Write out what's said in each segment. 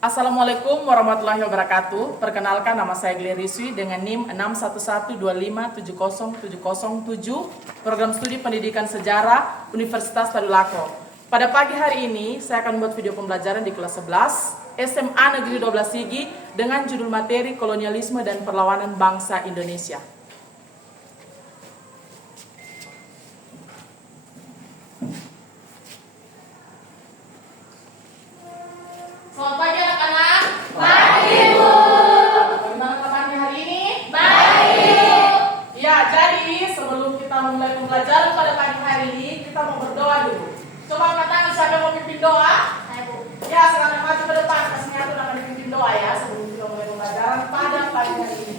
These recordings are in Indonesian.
Assalamualaikum warahmatullahi wabarakatuh. Perkenalkan, nama saya Glenn Riswi dengan NIM 61125707007, Program Studi Pendidikan Sejarah Universitas Tadulako. Pada pagi hari ini, saya akan membuat video pembelajaran di kelas 11 SMA Negeri 12 Sigi dengan judul materi Kolonialisme dan Perlawanan Bangsa Indonesia. Selamat pagi anak-anak. Pagi, Bu. Bagaimana temannya hari ini? Baik. Ya, jadi sebelum kita memulai pembelajaran pada pagi hari ini, kita mau berdoa dulu. Coba angkat tangan siapa yang mau pimpin doa? Saya, Bu. Ya, silakan maju ke depan. Pastinya aku akan pimpin doa ya sebelum kita mulai pembelajaran pada pagi hari ini.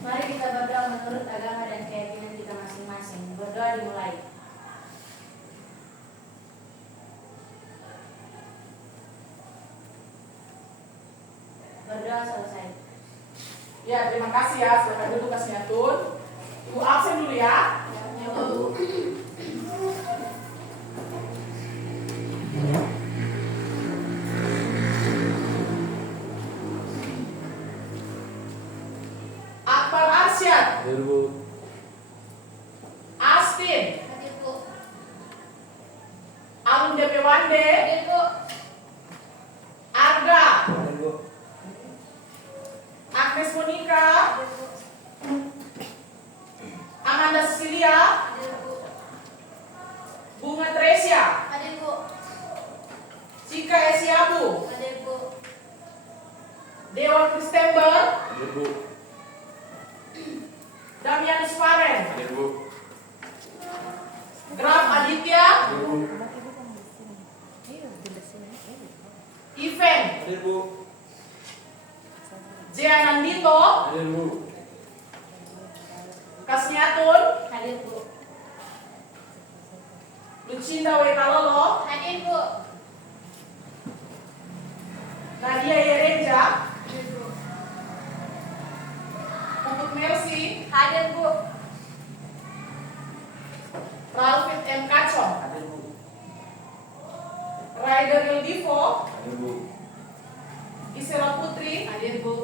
Mari kita berdoa menurut agama dan keyakinan kita masing-masing. Berdoa dimulai. Berdoa selesai. Ya, terima kasih ya. Silakan duduk Kasmiatun. Ibu absen dulu ya. Ya, Bu. Akbar Arsyad, Hadir, Bu. Astin, Hadir, Bu. Alun DP Wande, Hadir, Bu. Arga, Hadir, Bu. Agnes Monica, Hadir, Bu. Amanda Cecilia, Hadir, Bu. Bunga Tresia, Hadir, Bu. Cika Esiabu, Hadir, Bu. Dewa Kristember, Hadir, Bu. Damianus Faren, Hadir, Bu. Graf Aditya, Hadir, Bu. Iven, Hadir, Bu. Jeanandito, Hadir, Bu. Kasmiatun, Hadir, Bu. Lucinda Wetalolo, Hadir, Bu. Nadia Yerenja, Hadir, Bu. Puput Mercy, Hadir, Bu. Ralfit M. Kacon, Hadir, Bu. Raider Ildivo, Hadir, Bu. Isela Putri, Hadir, Bu.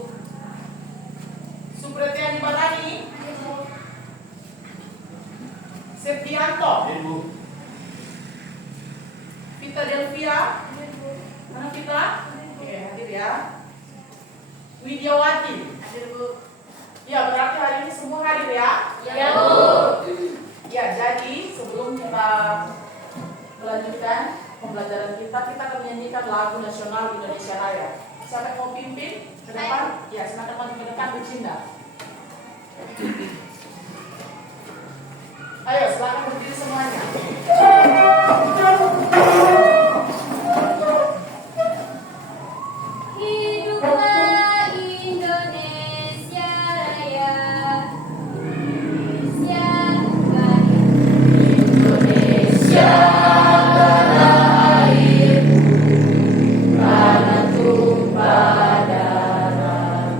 Supretiani Barani, Hadir, Bu. Septianto, Hadir, Bu. Vita Delvia, Hadir, Bu. mana Vita? Oke, hadir ya. Widiawati, Hadir, Bu. ya berarti hari ini semua hadir ya. Ya, Bu. Ya, jadi sebelum kita melanjutkan pembelajaran kita akan menyanyikan lagu nasional Indonesia Raya. Siapa yang mau pimpin ke depan? Ya, silakan maju ke depan, Lucinda. Ayo, silakan berdiri semuanya. Hiduplah Indonesia Raya. Indonesia Raya. Indonesia tanah airku, tanah tumpah darah.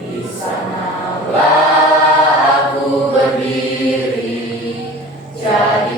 Di sanalah aku berdiri, jadi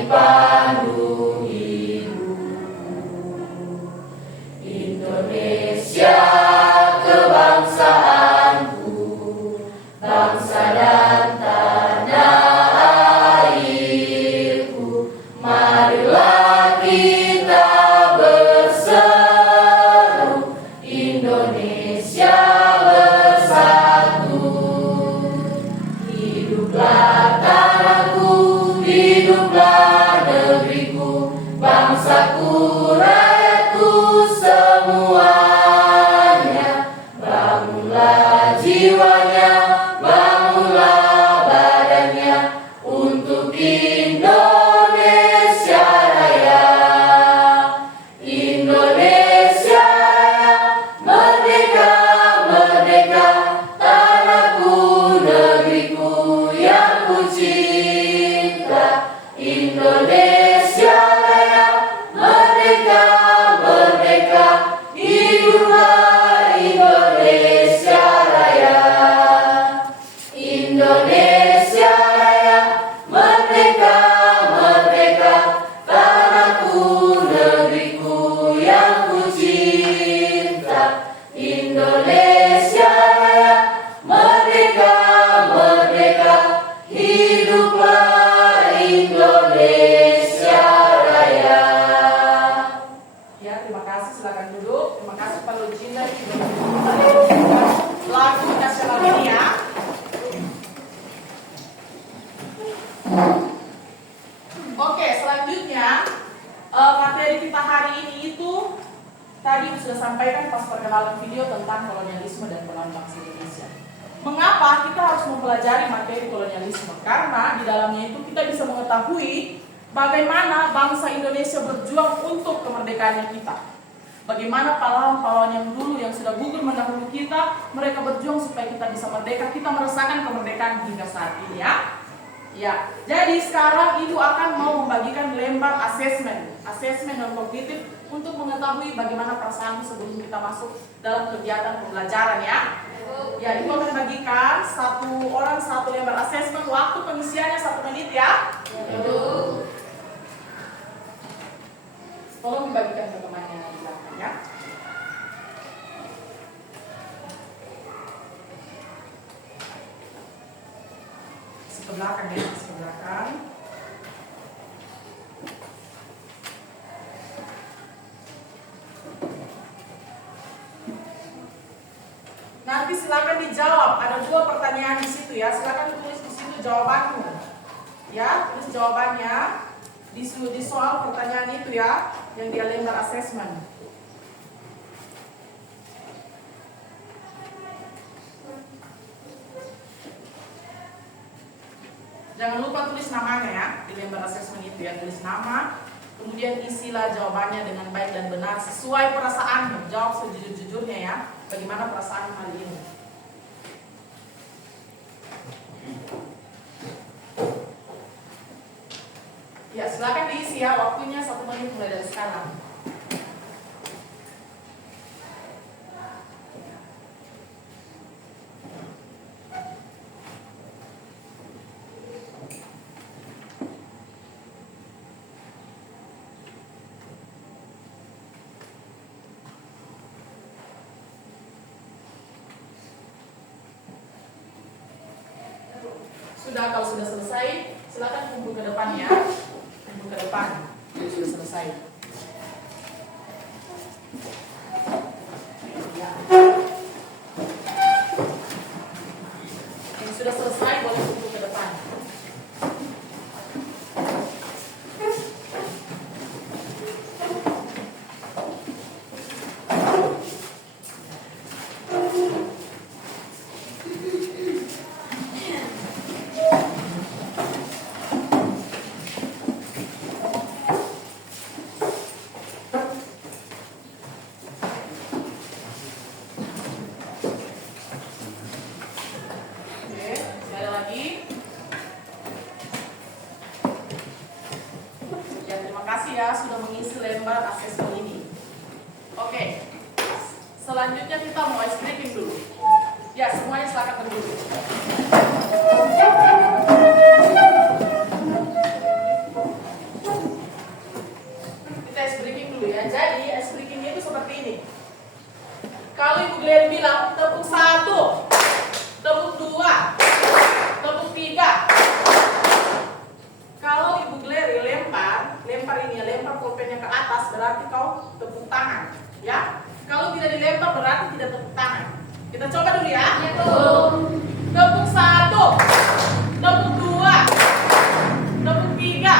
silakan duduk. Terima kasih Pak Lucinta lagu nasional ini ya. Oke, selanjutnya materi kita hari ini itu tadi sudah sampaikan pas perkenalan video tentang kolonialisme dan peran bangsa Indonesia. Mengapa kita harus mempelajari materi kolonialisme? Karena di dalamnya itu kita bisa mengetahui bagaimana bangsa Indonesia berjuang untuk kemerdekaannya kita. Bagaimana pahlawan-pahlawan yang dulu yang sudah gugur mendahului kita, mereka berjuang supaya kita bisa merdeka, kita merasakan kemerdekaan hingga saat ini ya. Ya, jadi sekarang Ibu akan mau membagikan lembar asesmen dan kognitif untuk mengetahui bagaimana perasaanmu sebelum kita masuk dalam kegiatan pembelajaran ya. Ya, Ibu akan bagikan satu orang satu lembar asesmen, waktu pengisiannya 1 menit ya. Tolong dibagikan ke temannya di belakang ya. Ke belakang ya, ke belakang. Nanti silakan dijawab. Ada 2 pertanyaan di situ ya. Silakan tulis di situ jawabanmu. Ya, tulis jawabannya di soal pertanyaan itu ya, yang dia lembar asesmen. Jangan lupa tulis namanya ya, di lembar asesmen itu ya, tulis nama, kemudian isilah jawabannya dengan baik dan benar sesuai perasaanmu. Jawab sejujur-jujurnya ya, bagaimana perasaan hari ini. Ya, silakan diisi ya, waktunya 1 menit mulai dari sekarang. Sudah, kalau sudah selesai, silakan kumpul ke depan ya. Kumpul ke depan. Jadi sudah selesai. Ya. Yang sudah selesai boleh kumpul ke depan. Ya, sudah mengisi lembar asesmen ini. Oke, selanjutnya kita mau ice breaking dulu. Ya, semuanya silakan berdiri. Kita ice breaking dulu ya. Jadi ice breaking itu seperti ini. Kalau Ibu Glenn bilang tepuk 1, tepuk 2, tepuk 3. Kalau Ibu Glenn lempar ini ya, lempar pulpennya ke atas, berarti kau tepuk tangan ya. Kalau tidak dilempar berarti tidak tepuk tangan. Kita coba dulu ya. Tepuk 1, tepuk 2, tepuk 3.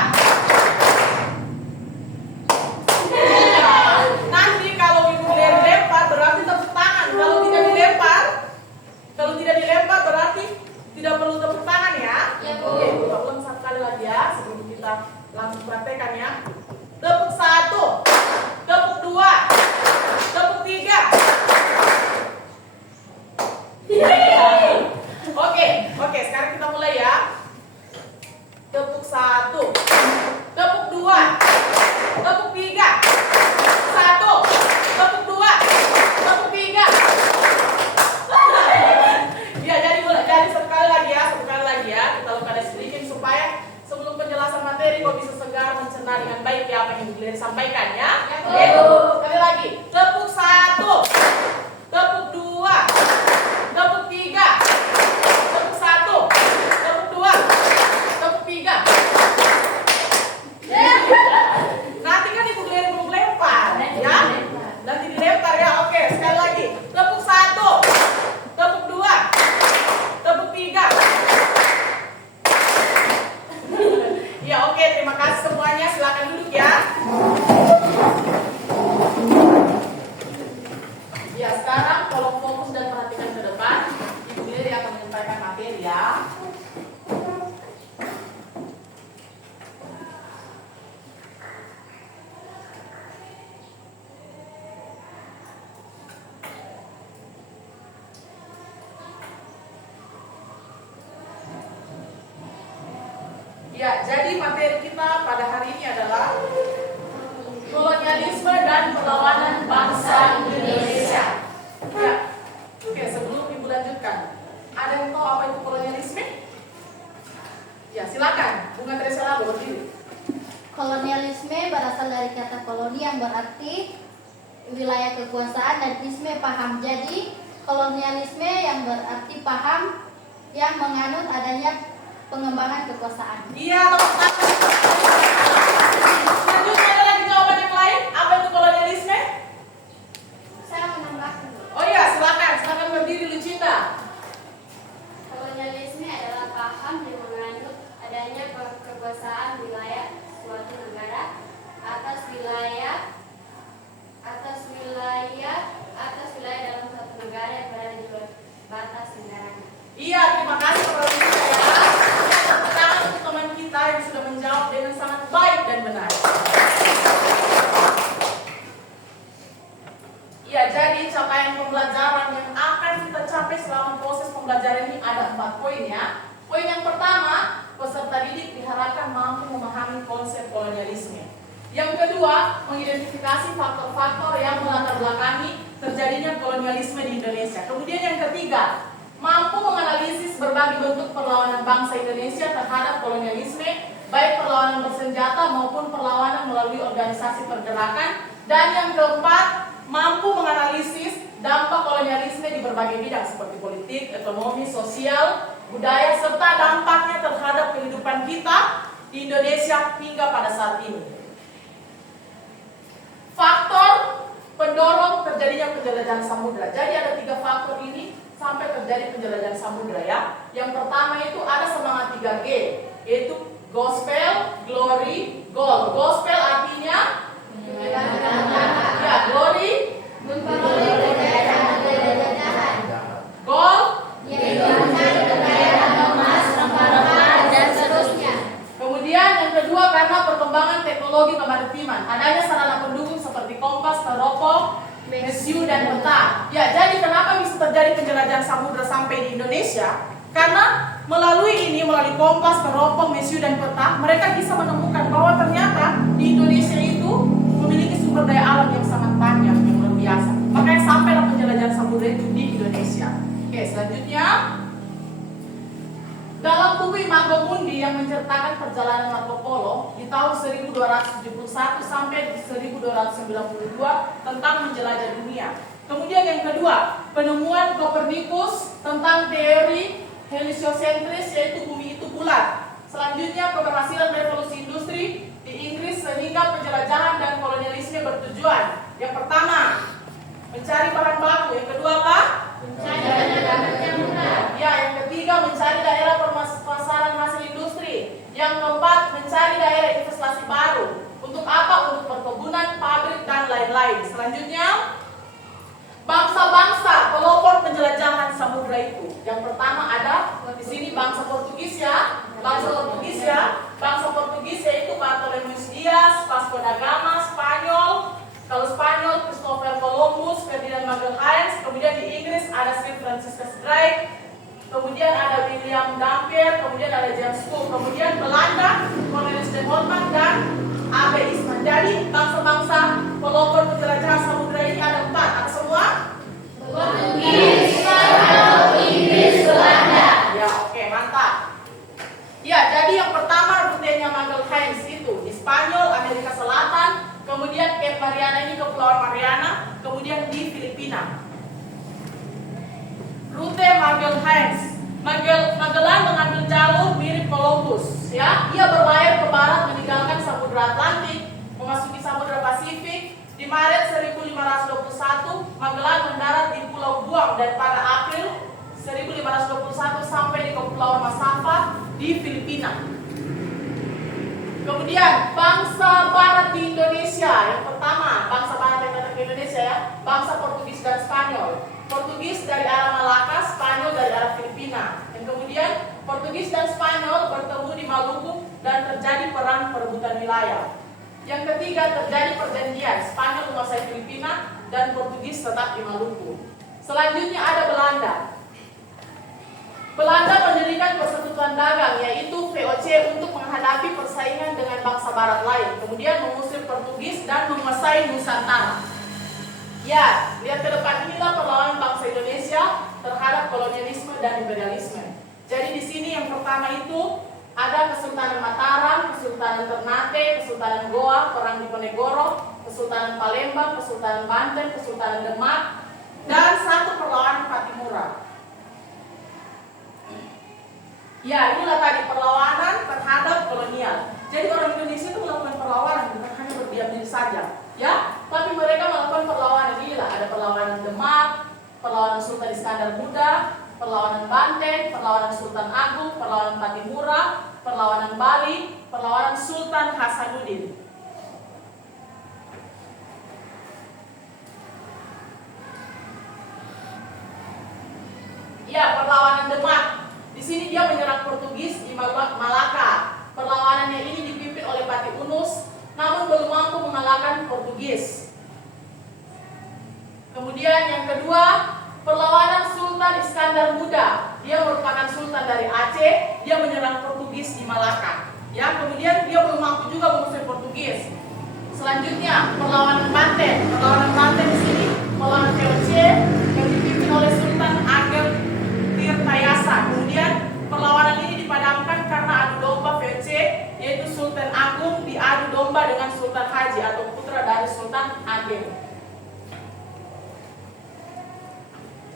Nanti kalau Ibu lempar berarti tepuk tangan. Kalau tidak dilempar berarti tidak perlu tepuk tangan ya. Oke, kita ulang 1 kali lagi ya sebelum kita langsung praktekkan ya. Tepuk 1, tepuk 2, tepuk 3. Oke, Ya, jadi materi kita pada hari ini adalah kolonialisme dan perlawanan bangsa Indonesia. Ya, oke, sebelum Ibu lanjutkan, ada yang tahu apa itu kolonialisme? Ya, silakan, Bunga Teresa Lago berdiri. Kolonialisme berasal dari kata koloni yang berarti wilayah kekuasaan dan isme paham. Jadi kolonialisme yang berarti paham yang menganut adanya pengembangan kekuasaan. Iya, teman-teman. Selanjutnya ada lagi jawaban yang lain. Apa itu kolonialisme? Saya menambahkan. Oh iya, silakan berdiri Lucinta. Kolonialisme adalah paham yang menganut adanya kekuasaan wilayah suatu negara atas wilayah dalam suatu negara yang berada di luar batas negaranya. Iya, terima kasih kepada Lucinta ya. Tepuk tangan untuk teman kita yang sudah menjawab dengan sangat baik dan benar. Iya, jadi capaian pembelajaran yang akan kita capai selama proses pembelajaran ini ada 4 poin ya. Poin yang pertama, peserta didik diharapkan mampu memahami konsep kolonialisme. Yang kedua, mengidentifikasi faktor-faktor yang melatar belakangi terjadinya kolonialisme di Indonesia. Kemudian yang ketiga, mampu menganalisis berbagai bentuk perlawanan bangsa Indonesia terhadap kolonialisme, baik perlawanan bersenjata maupun perlawanan melalui organisasi pergerakan. Dan yang keempat, mampu menganalisis dampak kolonialisme di berbagai bidang seperti politik, ekonomi, sosial, budaya, serta dampaknya terhadap kehidupan kita di Indonesia hingga pada saat ini. Faktor pendorong terjadinya penjelajahan samudra. Jadi ada 3 faktor ini sampai terjadi penjelajahan samudra ya. Yang pertama itu ada semangat 3G, yaitu gospel, glory, gold. Gospel artinya ya, glory, Memperoleh kekayaan gold, yaitu mencari kekayaan emas, rempah-rempah, dan seterusnya. Kemudian yang kedua karena perkembangan teknologi kemaritiman, adanya sarana pendukung seperti kompas, teropong, mesiu, dan peta. Ya, jadi kenapa bisa terjadi penjelajahan samudra sampai di Indonesia? Karena melalui kompas, teropong, mesiu, dan peta, mereka bisa menemukan bahwa ternyata di Indonesia itu memiliki sumber daya alam yang sangat banyak, yang luar biasa. Makanya sampailah penjelajahan samudra itu di Indonesia. Oke, selanjutnya dalam buku Imago Mundi yang menceritakan perjalanan Marco Polo di tahun 1271 sampai 1292 tentang menjelajah dunia. Kemudian yang kedua, penemuan Copernicus tentang teori heliosentris, yaitu bumi itu bulat. Selanjutnya, keberhasilan revolusi industri di Inggris sehingga penjelajahan dan kolonialisme bertujuan. Yang pertama, mencari bahan baku. Yang kedua apa? Mencari tenaga kerja murah. Ya, yang ketiga mencari daerah pemasaran hasil industri. Yang keempat mencari daerah investasi baru. Untuk apa? Untuk perkebunan, pabrik, dan lain-lain. Selanjutnya, bangsa-bangsa pelopor penjelajahan samudra itu. Yang pertama ada di sini bangsa Portugis ya. Bangsa Portugis ya. Bangsa Portugis yaitu Bartolomeu Dias, Vasco da Gama, Spanyol. Kalau Spanyol, Christopher Columbus, Ferdinand Magellan. Kemudian di Inggris ada Sir Francis Drake. Kemudian ada William Dampier. Kemudian ada James Cook. Kemudian Belanda, Cornelis de Houtman dan A.B. Eastman. Jadi bangsa-bangsa pelopor penjelajahan samudra ini ada 4. Ada semua? Portugis, Spanyol, Inggris, Belanda. Ya, oke, mantap. Ya, jadi yang pertama rutenya Magellan itu di Spanyol, Amerika Selatan. Kemudian Cape Mariana ini Kepulauan Mariana, kemudian di Filipina. Rute Magellan. Magellan mengambil jalur mirip Columbus, ya. Ia berlayar ke barat meninggalkan Samudra Atlantik, memasuki Samudra Pasifik. Di Maret 1521, Magellan mendarat di Pulau Guam dan pada April 1521 sampai di Kepulauan Massawa di Filipina. Kemudian bangsa barat di Indonesia. Yang pertama, bangsa barat yang datang ke Indonesia ya, bangsa Portugis dan Spanyol. Portugis dari arah Malaka, Spanyol dari arah Filipina. Dan kemudian Portugis dan Spanyol bertemu di Maluku dan terjadi perang perebutan wilayah. Yang ketiga, terjadi perjanjian, Spanyol menguasai Filipina dan Portugis tetap di Maluku. Selanjutnya ada Belanda. Belanda mendirikan persekutuan dagang yaitu VOC untuk menghadapi persaingan dengan bangsa barat lain. Kemudian mengusir Portugis dan menguasai Nusantara. Ya, lihat ke depan, inilah perlawanan bangsa Indonesia terhadap kolonialisme dan imperialisme. Jadi di sini yang pertama itu ada Kesultanan Mataram, Kesultanan Ternate, Kesultanan Goa, Perang Diponegoro, Kesultanan Palembang, Kesultanan Banten, Kesultanan Demak, dan satu perlawanan Patimura. Ya, inilah tadi perlawanan terhadap kolonial. Jadi orang Indonesia itu melakukan perlawanan, bukan hanya berdiam diri saja, ya. Tapi mereka melakukan perlawanan. Inilah ada perlawanan Demak, perlawanan Sultan Iskandar Muda, perlawanan Banten, perlawanan Sultan Agung, perlawanan Patimura, perlawanan Bali, perlawanan Sultan Hasanuddin. Ya, perlawanan Demak. Di sini dia menyerang Portugis di Malaka. Perlawanannya ini dipimpin oleh Pati Unus, namun belum mampu mengalahkan Portugis. Kemudian yang kedua, perlawanan Sultan Iskandar Muda. Dia merupakan sultan dari Aceh, dia menyerang Portugis di Malaka. Ya, kemudian dia belum mampu juga mengusir Portugis. Selanjutnya, perlawanan Banten. Perlawanan Banten di sini melawan VOC yang dipimpin oleh Sultan Ageng Tirtayasa. Kemudian perlawanan ini dipadamkan karena adu domba VOC, yaitu Sultan Agung diadu domba dengan Sultan Haji atau putra dari Sultan Ageng.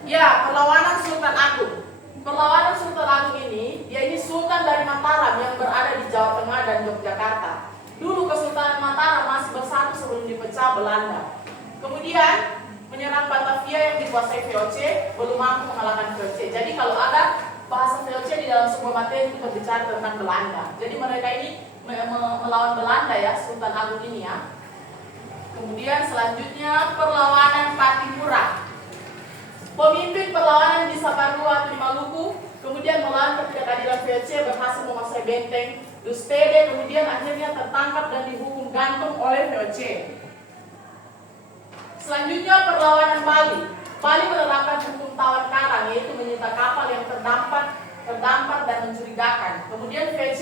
Ya, perlawanan Sultan Agung. Perlawanan Sultan Agung ini, dia ini sultan dari Mataram yang berada di Jawa Tengah dan Yogyakarta. Dulu Kesultanan Mataram masih bersatu sebelum dipecah Belanda. Kemudian menyerang Batavia yang dikuasai VOC, belum mampu mengalahkan VOC. Jadi kalau ada bahasa VOC di dalam sebuah materi itu berbicara tentang Belanda. Jadi mereka ini melawan Belanda ya, Sultan Agung ini ya. Kemudian selanjutnya perlawanan Patimura. Pemimpin perlawanan di Saparua di Maluku, kemudian melawan ketidakadilan VOC, berhasil menguasai benteng Dustede, kemudian akhirnya tertangkap dan dihukum gantung oleh VOC. Selanjutnya perlawanan Bali. Bali menerapkan hukum tawar karang, yaitu menyita kapal yang terdampar dan mencurigakan. Kemudian VOC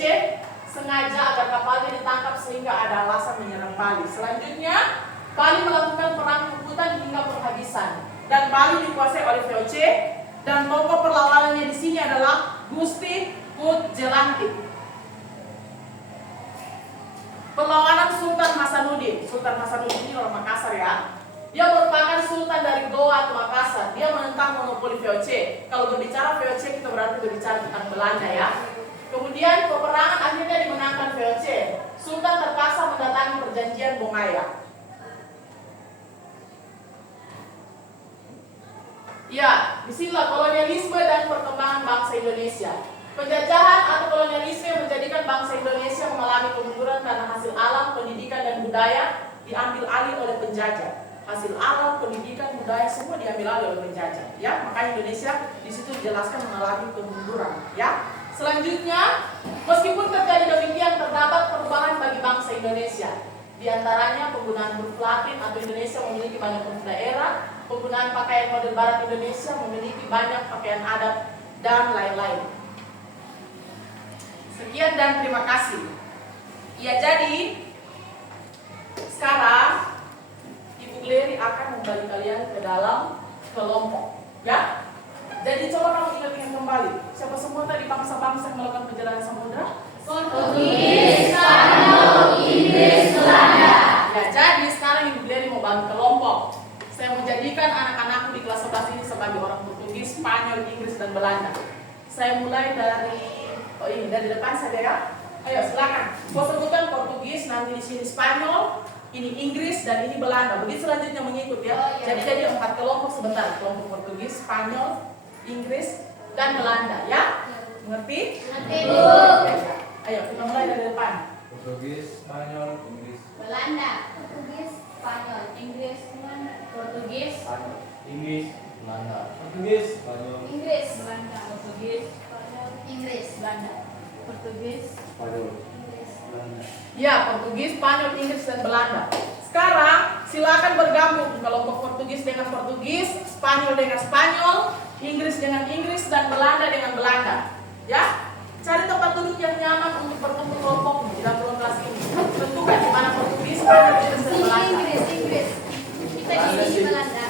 sengaja agar kapalnya ditangkap sehingga ada alasan menyerang Bali. Selanjutnya Bali melakukan perang puputan hingga penghabisan. Dan Bali dikuasai oleh VOC, dan tokoh perlawanannya di sini adalah Gusti Kut Jelantik. Perlawanan Sultan Hasanuddin. Sultan Hasanuddin ini orang Makassar ya. Dia merupakan sultan dari Goa atau Makassar. Dia menentang monopoli VOC. Kalau berbicara VOC kita berarti berbicara tentang Belanda ya. Kemudian peperangan akhirnya dimenangkan VOC. Sultan terpaksa mendatangi perjanjian Bongaya. Ya, disinilah kolonialisme dan perkembangan bangsa Indonesia. Penjajahan atau kolonialisme menjadikan bangsa Indonesia mengalami kemunduran karena hasil alam, pendidikan, dan budaya diambil alih oleh penjajah. Hasil alam, pendidikan, budaya semua diambil alih oleh penjajah. Ya, makanya Indonesia di situ dijelaskan mengalami kemunduran. Ya, selanjutnya, meskipun terjadi demikian, terdapat perubahan bagi bangsa Indonesia. Di antaranya penggunaan huruf Latin atau Indonesia memiliki banyak huruf daerah, penggunaan pakaian model Barat Indonesia memiliki banyak pakaian adat, dan lain-lain. Sekian dan terima kasih. Ya, jadi sekarang Ibu Gleri akan membalik kalian ke dalam kelompok. Ya, jadi coba kamu ingat-ingat kembali. Siapa semua tadi bangsa-bangsa yang melakukan perjalanan samudra? Portugis, Spanyol, Inggris, Belanda. Ya, jadi sekarang Ibu Gleri mau bagi kelompok. Saya menjadikan anak-anakku di kelas 11 ini sebagai orang Portugis, Spanyol, Inggris, dan Belanda. Saya mulai dari depan saja ya. Ayo silakan. Saya sebutkan Portugis, nanti di sini Spanyol, ini Inggris, dan ini Belanda. Begitu selanjutnya mengikut ya. Jadi 4 kelompok sebentar. Kelompok Portugis, Spanyol, Inggris, dan Belanda ya. Mengerti? Mengerti, Bu. Ayo kita mulai dari depan. Portugis, Spanyol, Inggris, Belanda. Portugis, Spanyol, Inggris, Belanda. Portugis, Spanyol, Inggris, Belanda. Portugis, Spanyol, Inggris, Belanda, Portugis, Spanyol, Inggris, Belanda, Portugis, Spanyol, Inggris. Belanda. Ya, Portugis, Spanyol, Inggris, dan Belanda. Sekarang silakan bergabung kelompok Portugis dengan Portugis, Spanyol dengan Spanyol, Inggris dengan Inggris, dan Belanda dengan Belanda. Ya, cari tempat duduk yang nyaman untuk bertemu kelompokmu di dalam ruang kelas ini. Tentukan di mana Portugis, Spanyol, Inggris, dan Belanda. Inggris. Kita di sini Belanda.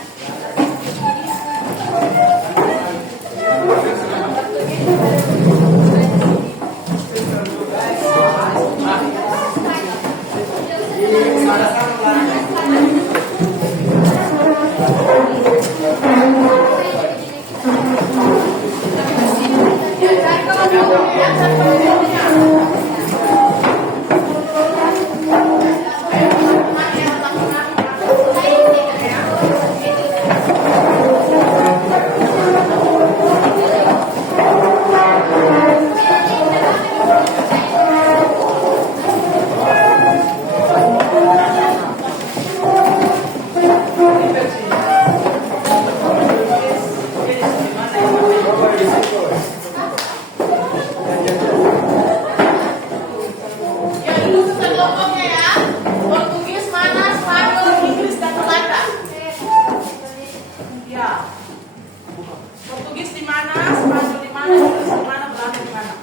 Portugis di mana, Spanyol di mana, Inggris di mana, Belanda di mana?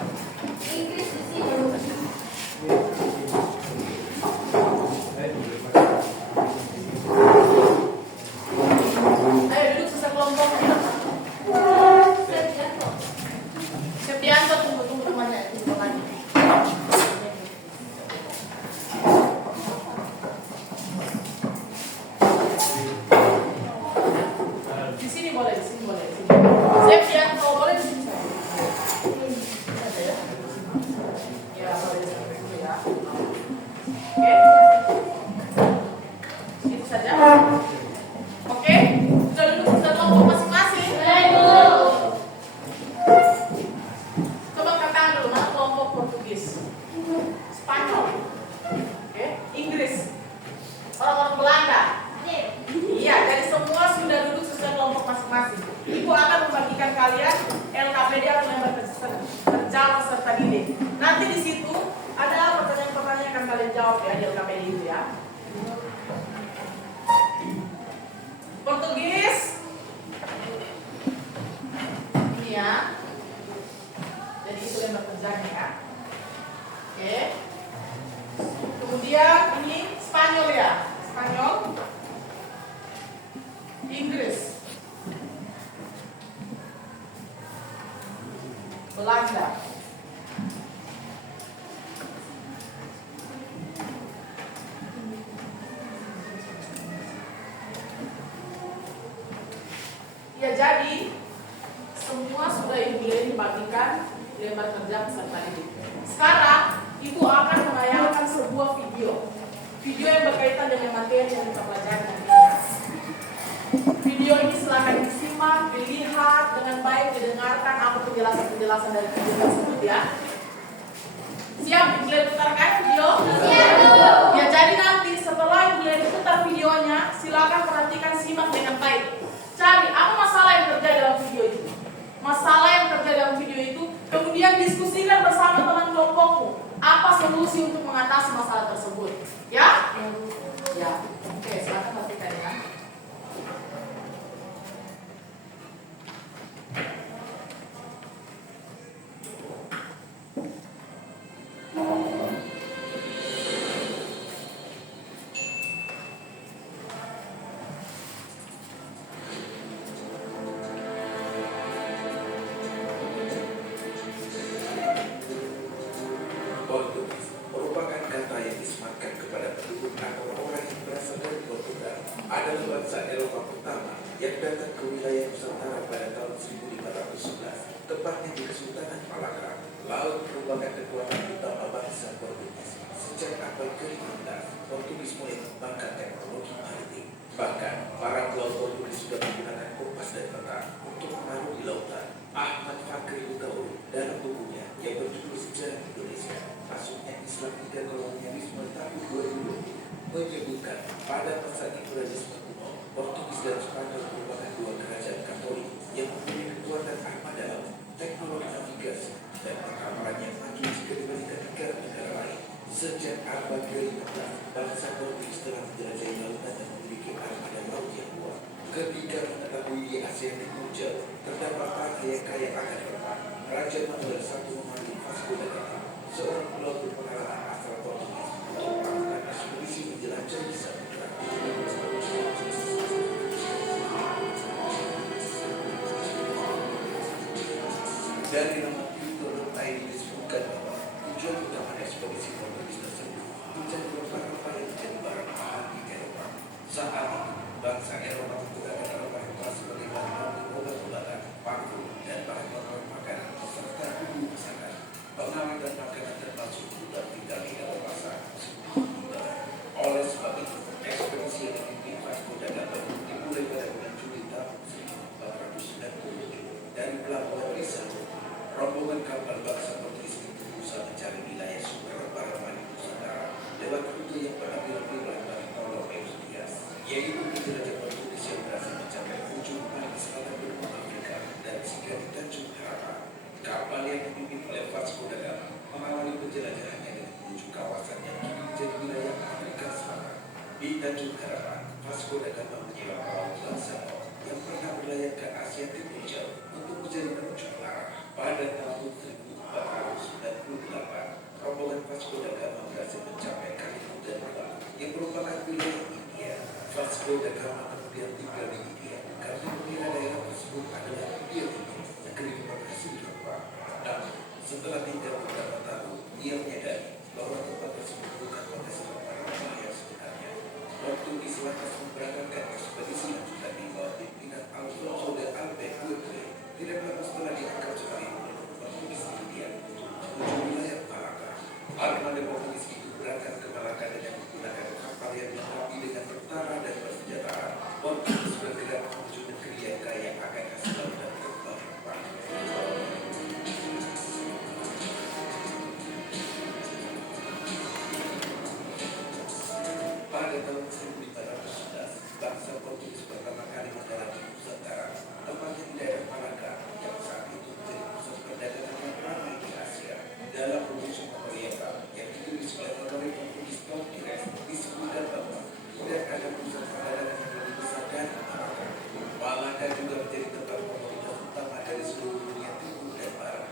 Inggris di sini. Ayo duduk sesuai kelompoknya. Septianto, tunggu temannya, tunggu temannya. Di sini boleh, di sini boleh. Septianto boleh di sini. Ya, boleh di sini ya. Oke. Itu saja. Oke, sudah duduk sudah kelompok masing-masing. Coba katakan dulu mana kelompok Portugis, Spanyol, oke, Inggris, orang-orang Belanda. Iya, jadi semua sudah duduk sesuai kelompok masing-masing. Ibu akan membagikan kalian LKPD atau lembar kerja peserta didik. Nanti di situ ada pertanyaan-pertanyaan yang akan kalian jawab ya di LKPD itu ya. Portugis, ini ya. Jadi itu lembar kerjanya ya. Oke. Kemudian ini Spanyol ya, Spanyol, Inggris, Belanda, ya. Jadi semua sudah ibu Leni bagikan lembar kerja peserta didik. Sekarang ibu akan menayangkan sebuah video yang berkaitan dengan materi yang kita pelajari nantinya. Video ini silakan disimak, dilihat dengan baik, didengarkan apa penjelasan dari video tersebut ya. Siap ibu Leni putarkan video? Siap. Ya, jadi nanti setelah ibu Leni putar videonya, silakan perhatikan, simak dengan baik. Cari apa masalah yang terjadi dalam video itu. Masalah yang terjadi dalam video itu, kemudian diskusikan bersama teman kelompokmu. Apa solusi untuk mengatasi masalah tersebut? Ya? Ya. Oke, silakan perhatikan ya. Portugis merupakan kata yang disematkan kepada penduduk atau orang yang berasal dari Portugal. Adalah bangsa Eropa pertama yang datang ke wilayah Nusantara pada tahun 1511, tepatnya di Kesultanan Malaka. Laut merupakan kekuatan utama bangsa Portugis. Sejak abad ke-15, Portugis mulai mengembangkan teknologi maritim. Bahkan, para pelaut Portugis sudah menggunakan kompas dan peta untuk menaruh di lautan. Ahmad Fakri Hutauru dalam bukunya yang berjudul Sejarah Indonesia, Masuknya Islam hingga Kolonialisme tahun 2020, menyebutkan pada masa imperialisme kuno, Portugis dan Spanyol merupakan dua kerajaan Katolik yang mempunyai kekuatan armada laut, teknologi navigasi, dan perkapalan yang maju jika dibandingkan negara-negara lain. Sejak abad ke-15, bangsa Portugis telah menjelajahi lautan dan memiliki armada laut yang kuat. Ketika mengetahui di Asia Timur Jauh terdapat tanah yang kaya akan rempah, Raja Manuel I memanggil Vasco da Gama, seorang pelaut berpengalaman asal Portugis, untuk melakukan ekspedisi menjelajah di samudera. Dari nama Pinto Air disebutkan bahwa tujuan utama ekspedisi Portugis tersebut mencari rempah-rempah yang menjadi barang mahal di Eropa. Saat itu, bangsa Eropa menggunakan rempah-rempah sebagai bahan obat-obatan, parfum, dan bahan pengawet makanan serta bumbu masakan. Pengawetan makanan termasuk gudang tinggal di Eropa saat musim liburan. Oleh sebab itu, ekspedisi yang dipimpin Vasco da Gama dimulai pada bulan Juli tahun 1497 dari pelabuhan Rizal. Rombongan kapal bangsa Portugis itu berusaha mencari wilayah sumber rempah-rempah di Nusantara lewat rute yang penampilan oleh Bartolomeu Dias, yaitu penjelajah Portugis yang berhasil mencapai ujung paling selatan benua Afrika dan singgah di Tanjung Harapan. Kapal yang dipimpin oleh Vasco da Gama mengawali penjelajahannya dengan menuju kawasan yang kini menjadi wilayah Afrika Selatan. Di Tanjung Harapan, Vasco da Gama menyewa perahu Lanzano yang pernah berlayar ke Asia Timur Jauh untuk menjadi penunjuk arah. Pada tahun 1498, rombongan Vasco da Gama berhasil mencapai Kalimantan yang merupakan wilayah India. Vasco da Gama kemudian tinggal di India karena mengira daerah tersebut adalah India Timur, negeri penghasil rempah. Namun, setelah tinggal beberapa tahun, ia menyadari bahwa tempat tersebut bukan penghasil rempah yang sebenarnya. Portugis lantas memberangkatkan ekspedisi lanjutan di bawah pimpinan Alfonso de Albuquerque. Tidak lama setelah diangkat sebagai Portugis di India untuk menuju wilayah Malaka. Armada Portugis itu berangkat ke Malaka dengan menggunakan kapal yang dilengkapi dengan tentara dan persenjataan. Portugis bergerak menuju negeri yang kaya akan hasil laut dan rempah-rempah. Pada tahun 1511, bangsa Portugis pertama kali mendarat di Nusantara, tempatnya di daerah Malaka, yang saat itu menjadi pusat perdagangan yang ramai di Asia. Dalam rujuk Oriental yang ditulis oleh penulis Portugis Torres, disebutkan bahwa tidak ada pusat perdagangan yang lebih besar dari Malaka. Malaka juga menjadi tempat komoditas utama dari seluruh dunia timur dan barat.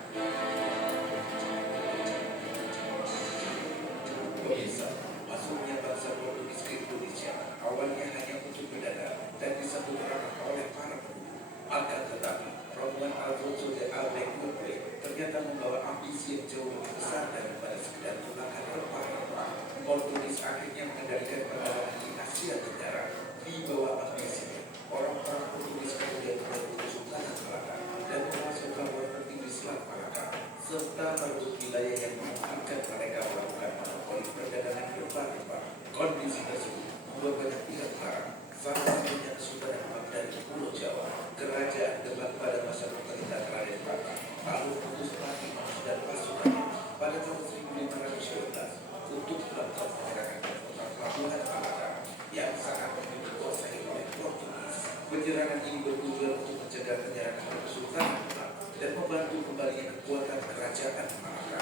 Pemirsa, masuknya bangsa Portugis ke Indonesia awalnya hanya untuk berdagang dan disambut ramah oleh para penduduk. Akan tetapi, rombongan Alfonso de Albuquerque ternyata membawa ambisi yang jauh lebih besar daripada sekedar memakan rempah-rempah. Portugis akhirnya mengendalikan perdagangan di Asia Tenggara. Di bawah ambisinya, orang-orang Portugis kemudian mulai mengusung tanah Malaka dan menguasai pelabuhan tertinggi Selat Malaka, serta merebut wilayah yang memungkinkan mereka melakukan monopoli perdagangan rempah-rempah. Kondisi tersebut membuat banyak pihak marah. Salah satunya Sultan Ahmad dari Pulau Jawa, kerajaan Demak pada masa pemerintahan Raden Patih, lalu putus Fatimah dan pasukannya pada tahun 1512 untuk melakukan penyerangan ke kota pelabuhan Malaka yang saat ini dikuasai oleh Portugis. Penyerangan ini bertujuan untuk mencegah penyerangan Kesultanan Demak dan membantu kembalinya kekuatan kerajaan Malaka.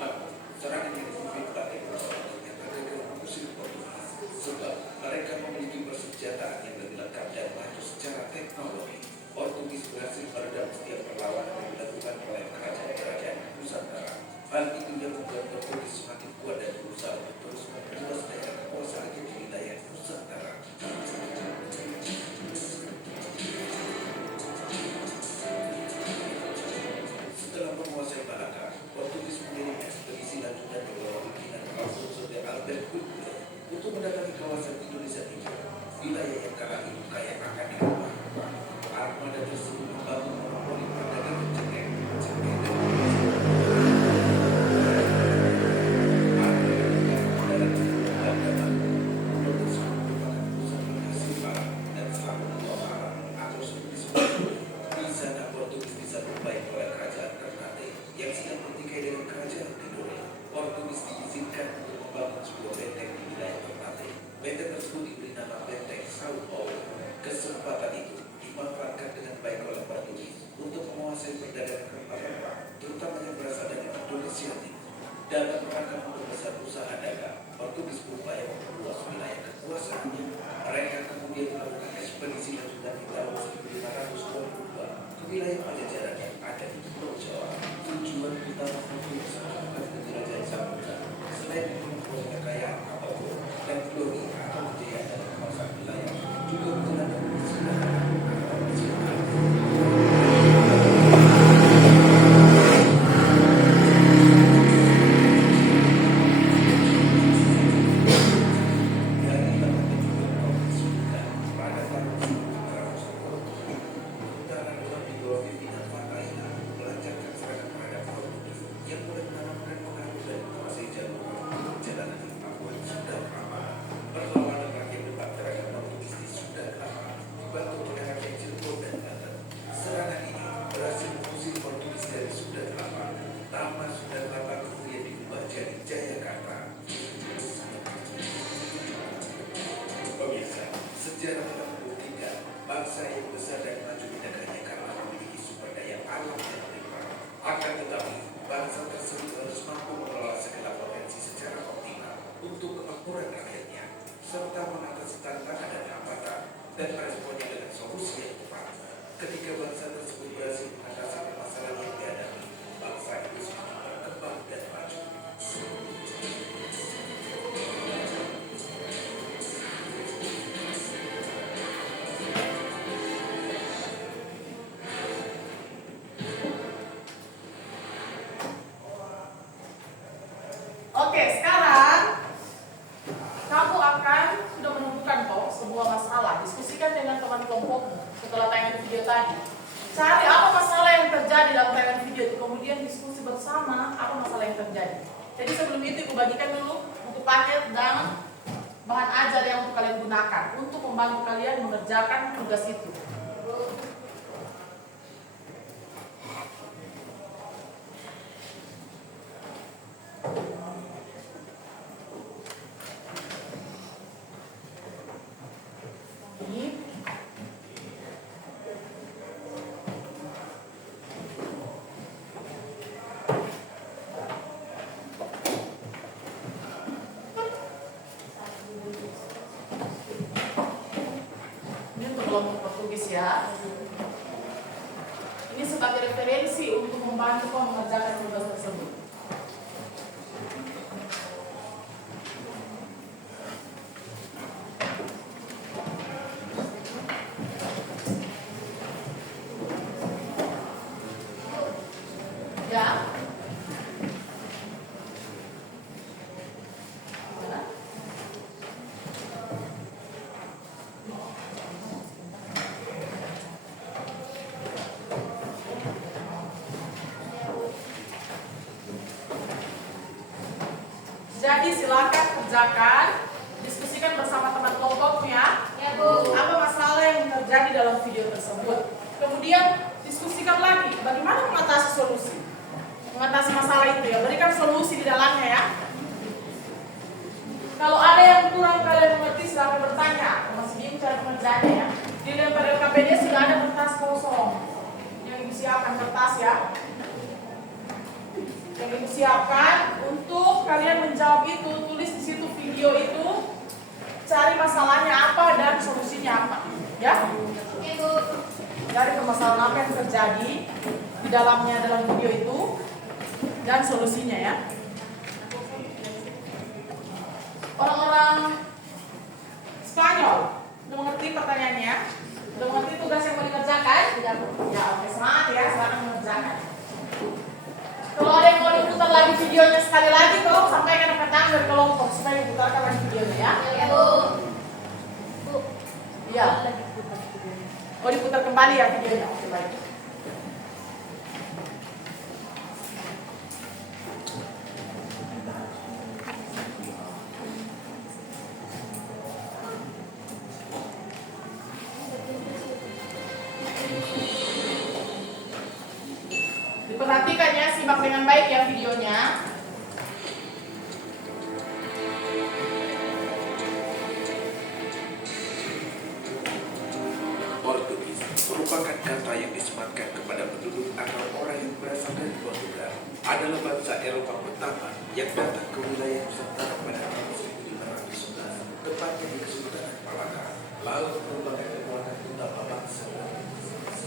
Namun, serangan yang dipimpin Raden Patih ternyata gagal mengusir Portugis, sebab mereka memiliki persenjataan yang lebih lengkap dan maju secara teknologi. Portugis berhasil meredam setiap perlawanan yang dilakukan oleh kerajaan-kerajaan Nusantara. Hal itu yang membuat Portugis semakin kuat dan berusaha untuk terus memperluas daerah kekuasaannya di wilayah Nusantara. Setelah menguasai Malaka, Portugis mengirim ekspedisi lanjutan di bawah pimpinan Alfonso de Albuquerque untuk mendatangi kawasan Indonesia Timur, wilayah yang kala itu kaya akan rempah-rempah. Armada tersebut membangun monopoli perdagangan cengkeh yang sedang bertikai dengan kerajaan Tidore. Portugis diizinkan untuk membangun sebuah benteng di wilayah Ternate. Benteng tersebut diberi nama Benteng Sao Paulo. Kesempatan itu dimanfaatkan dengan baik oleh Portugis untuk menguasai perdagangan rempah-rempah, terutama yang berasal dari Indonesia Timur. Dalam rangka memperbesar usaha dagang, Portugis berupaya memperluas wilayah kekuasaannya. Mereka kemudian melakukan ekspedisi lanjutan di tahun 1522 ke wilayah Pajajaran yang ada di Pulau Jawa. Tujuan utama Portugis melakukan penjelajahan samudra selain memperoleh kekayaan apapun dan glory atau kejayaan dalam kawasan wilayah juga menjalankan kesempatan atau kesempatan. Sejarah telah membuktikan bangsa yang besar dan maju di negaranya karena memiliki sumber daya alam yang melimpah. Akan tetapi, bangsa tersebut harus mampu mengelola segala potensi secara optimal untuk kemakmuran rakyatnya, serta mengatasi tantangan dan hambatan dan meresponnya dengan solusi yang tepat. Ketika bangsa tersebut berhasil mengatasi permasalahan yang dihadapi, bangsa itu semakin berkembang dan maju. Oke, sekarang kamu akan sudah menemukan kok sebuah masalah. Diskusikan dengan teman kelompokmu setelah tayangan video tadi. Cari apa masalah yang terjadi dalam tayangan video itu, kemudian diskusi bersama apa masalah yang terjadi. Jadi sebelum itu aku bagikan dulu buku paket dan bahan ajar yang untuk kalian gunakan untuk membantu kalian mengerjakan tugas itu. Ini untuk kelompok Portugis ya. Ini sebagai referensi untuk membantu kau mengerjakan tugas tersebut. Ya. Mana? Jadi silakan kerjakan, diskusikan bersama teman kelompokmu ya. Ya, Bu. Apa masalah yang terjadi dalam video tersebut. Kemudian diskusikan lagi bagaimana mengatasi solusi. Mengatasi masalah itu ya, berikan solusi di dalamnya ya. Kalau ada yang kurang kalian mengerti silahkan bertanya. Masih bingung cara pengerjaannya ya. Di lembar LKPD sudah ada kertas kosong yang disiapkan kertas ya. Yang disiapkan untuk kalian menjawab itu, tulis di situ video itu, cari masalahnya apa dan solusinya apa, ya? Oke, Bu. Cari permasalahan apa yang terjadi di dalamnya dalam video itu dan solusinya ya. Orang-orang Spanyol, udah mengerti pertanyaannya? Udah mengerti tugas yang mau dikerjakan? Ya, oke, semangat ya, sekarang mengerjakan. Kalau ada yang mau diputar lagi videonya sekali lagi, tolong sampaikan ke tangan dari kelompok supaya diputarkan lagi videonya ya. Ya, Bu. Bu. Iya. Oh, diputar kembali ya videonya. Oke, baik. Diperhatikan ya, simak dengan baik ya videonya. Portugis merupakan kata yang disematkan kepada penduduk atau orang yang berasal dari Portugal. Adalah bangsa Eropa pertama yang datang ke wilayah Nusantara pada tahun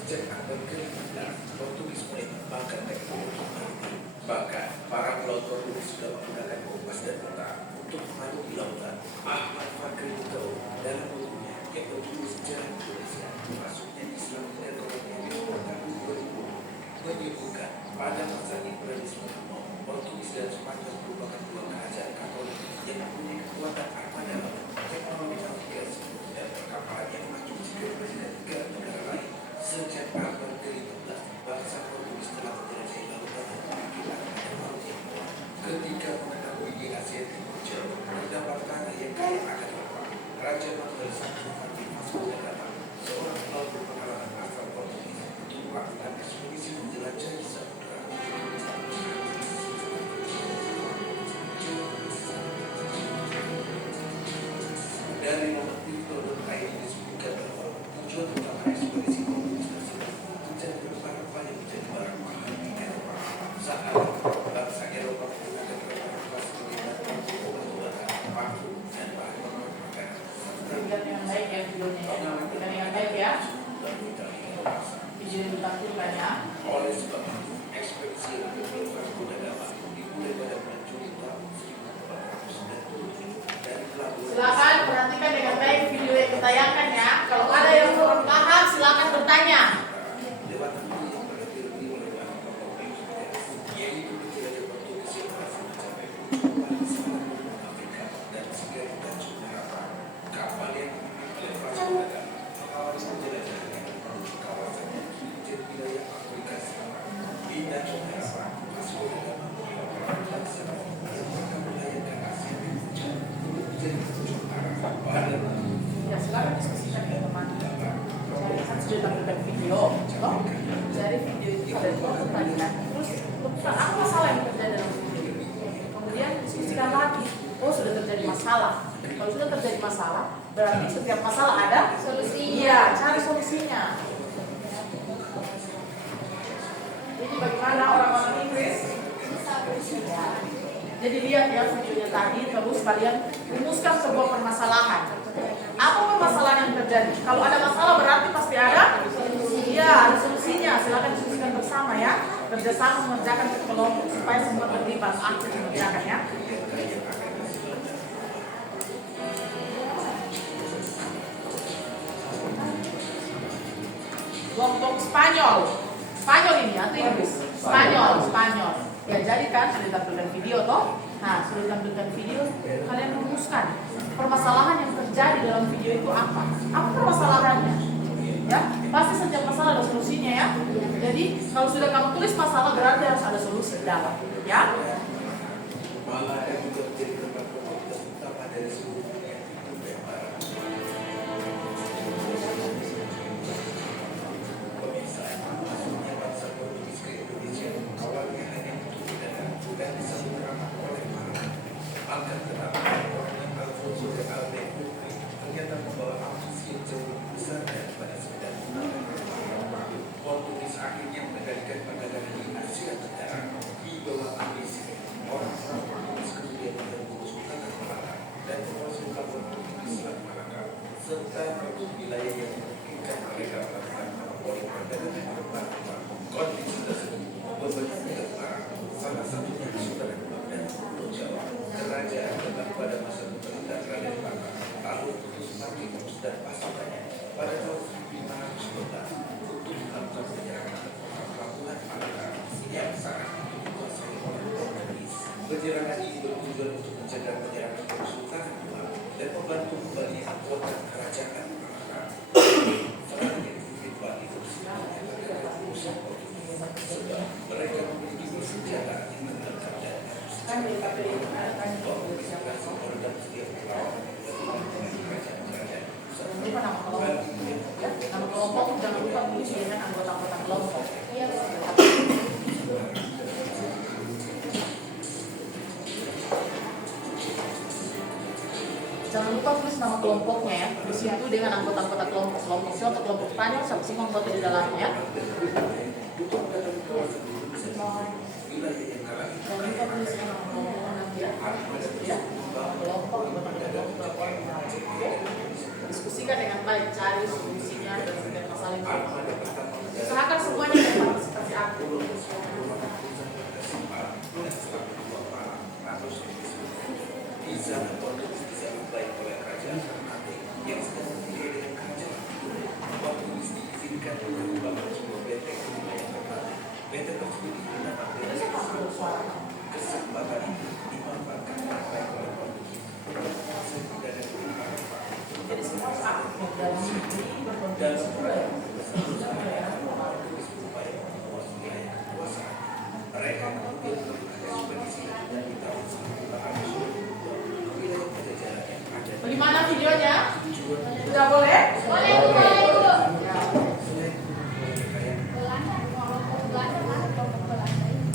sejak abad ke-15, Portugis mulai mengembangkan teknologi maritim. Bahkan, para pelaut Portugis sudah menggunakan kompas dan peta untuk mengatur di lautan. Ahmad Fakri tahu dalam bukunya yang berjudul Sejarah Indonesia, masuknya Islam dan kolonialisme tahun 2000, menyebutkan pada masa imperialisme kuno, Portugis dan Spanyol merupakan dua kerajaan Katolik yang mempunyai kekuatan armada, teknologi navigasi, dan perkapalan yang maju jika berbeda negara lain. Sejak abad ke-15, bangsa Portugis telah menjelajahi lautan dan perairan dan laut Timur. Ketika mengetahui di Asia Timur jauh terdapat tanah yang kaya akan lempah, Raja Manuel I memanggil Vasco da Gama, seorang pelaut berpengalaman asal Portugis, untuk melakukan ekspedisi menjelajahi samudera. Dari nomor Tirto.id disebutkan bahwa tujuan utama ekspedisi Portugis tersebut mencari rempah-rempah yang menjadi barang mahal di Eropa. Saat bangsa Eropa menggunakan rempah-rempah sebagai bahan obat-obatan, parfum, dan bahan pengawet makanan. Perhatikan dengan baik ya videonya ya. Perhatikan dengan baik ya. Video yang ditampilkan ya. Oleh sebab itu, ekspedisi yang dilakukan Vasco da Gama dimulai pada bulan Juli tahun 1490 dari pelabuhan. Silakan perhatikan dengan baik video yang ditayangkan ya. Kalau ada yang kurang paham silakan bertanya. Lewat negeri yang berlebih oleh para tokoh Portugis, yaitu penjelajah Portugis yang berhasil mencapai paling selatan benua Afrika dan singgah di Tanjung Merah. Kapal yang dipimpin oleh Vasco da Gama mengawali penjelajahan yang menuju kawasan yang kini menjadi wilayah Afrika Selatan. Di Tanjung Merah, Vasco da Gama membawa perahu bangsa yang akan melayani Asia Timur untuk menjadi ujung arah pada Ya silakan diskusikan teman-teman. Saya kan sudah tampilkan video, toh dari video itu ada dua pertanyaan. Terus apa masalah yang terjadi dalam video itu? Kemudian diskusikan lagi. Oh sudah terjadi masalah. Kalau sudah terjadi masalah, berarti setiap masalah ada Solusinya. Iya, cari solusinya. Ini bagaimana orang-orang Inggris? Ya. Jadi lihat ya videonya tadi, terus kalian rumuskan sebuah permasalahan. Apa permasalahan yang terjadi? Kalau ada masalah berarti pasti ada Iya, ada solusinya. Silakan diskusikan bersama ya. Kerjasama mengerjakan ke kelompok supaya semua terlibat aktif mengerjakan ya. Kelompok Spanyol. Spanyol ini atau Inggris? Spanyol. Ya jadi kan sudah tampilkan video toh. Nah sudah tampilkan video, kalian rumuskan permasalahan yang terjadi dalam video itu apa? Apa permasalahannya? Ya, pasti setiap masalah ada solusinya ya. Jadi kalau sudah kamu tulis masalah berarti harus ada solusi di dalam, ya. Malah yang juga menjadi tempat komunitas utama dari seluruh dunia itu Barat. Pemirsa, masuknya bangsa Portugis ke Indonesia awalnya hanya untuk berdagang dan disambut ramah oleh para maka tetapi orang Alfonso de Albuquerque ternyata membawa ambisi yang jauh lebih besar daripada sekedar menggunakan Portugis akhirnya mengendalikan perdagangan di Asia Tenggara di bawah ambisi orang-orang Portugis kemudian menyerbu Sultanat Malaka dan menguasai pelabuhan Portugis Selat Malaka serta merebut wilayah yang memungkinkan mereka melakukan monopoli perdagangan rempah-rempah. Kondisi tersebut membuat negara salah satunya di Sultanat dan Pulau Jawa. Kerajaan Demak pada masa pemerintahan Raden Patah lalu putus Martinus dan pasukannya pada tahun 1512 untuk melakukan penyerangan ke pelabuhan Malaka yang saat itu dikuasai oleh Portugis. Penyerangan ini bertujuan untuk mencegah penyerangan Sultan Demak dan membantu kembali anggota kerajaan Malaka. Selanjutnya ritual itu menyatakan urusan Portugis sebab mereka memiliki senjata yang lengkap dan Kan di KPI kan ini apa nama kelompok? Ya, nama kelompok jangan lupa tulis dengan anggota-anggota kelompok. Iya. Jangan lupa tulis nama kelompoknya ya. Di situ dengan anggota-anggota kelompok. Kelompoknya untuk kelompok Spanyol siapa sih anggota di dalamnya ya. Jangan lupa tulis nama kelompok nanti ya. Ya, kelompok kelompok. Diskusikan dengan baik, cari solusinya dan masalah yang membangun sebuah benteng di wilayah terbalik. Benteng tersebut digunakan dari kesempatan itu dimanfaatkan dengan baik oleh penduduk. Tidak ada perubahan. Jadi semua sakit dalam ini berbentuk Dan sebuah mereka kemudian melakukan ekspedisi dan di tahun 1822 ke wilayah Pajajaran yang ada di Bagaimana videonya? Sudah boleh? Boleh, boleh, Bu. Selain kekayaan Belanda, kelompok Belanda mana kelompok Belanda ini?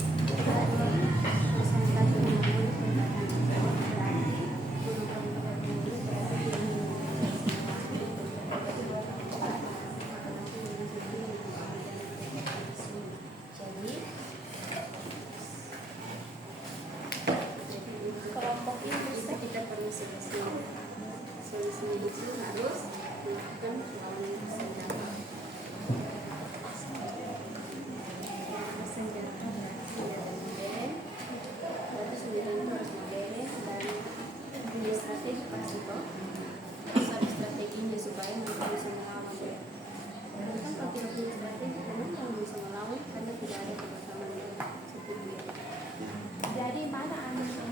Kelompok ini ketika permisi solusinya itu harus melakukan perlawanan senjata. Senjata modern, berarti senjata itu harus modern dan punya strategi pasti toh. Harus ada strateginya supaya mereka bisa melawan. Kan kalau tidak punya strategi, memang kalau bisa melawan karena tidak ada kebersamaan seperti itu. Jadi mana anunya?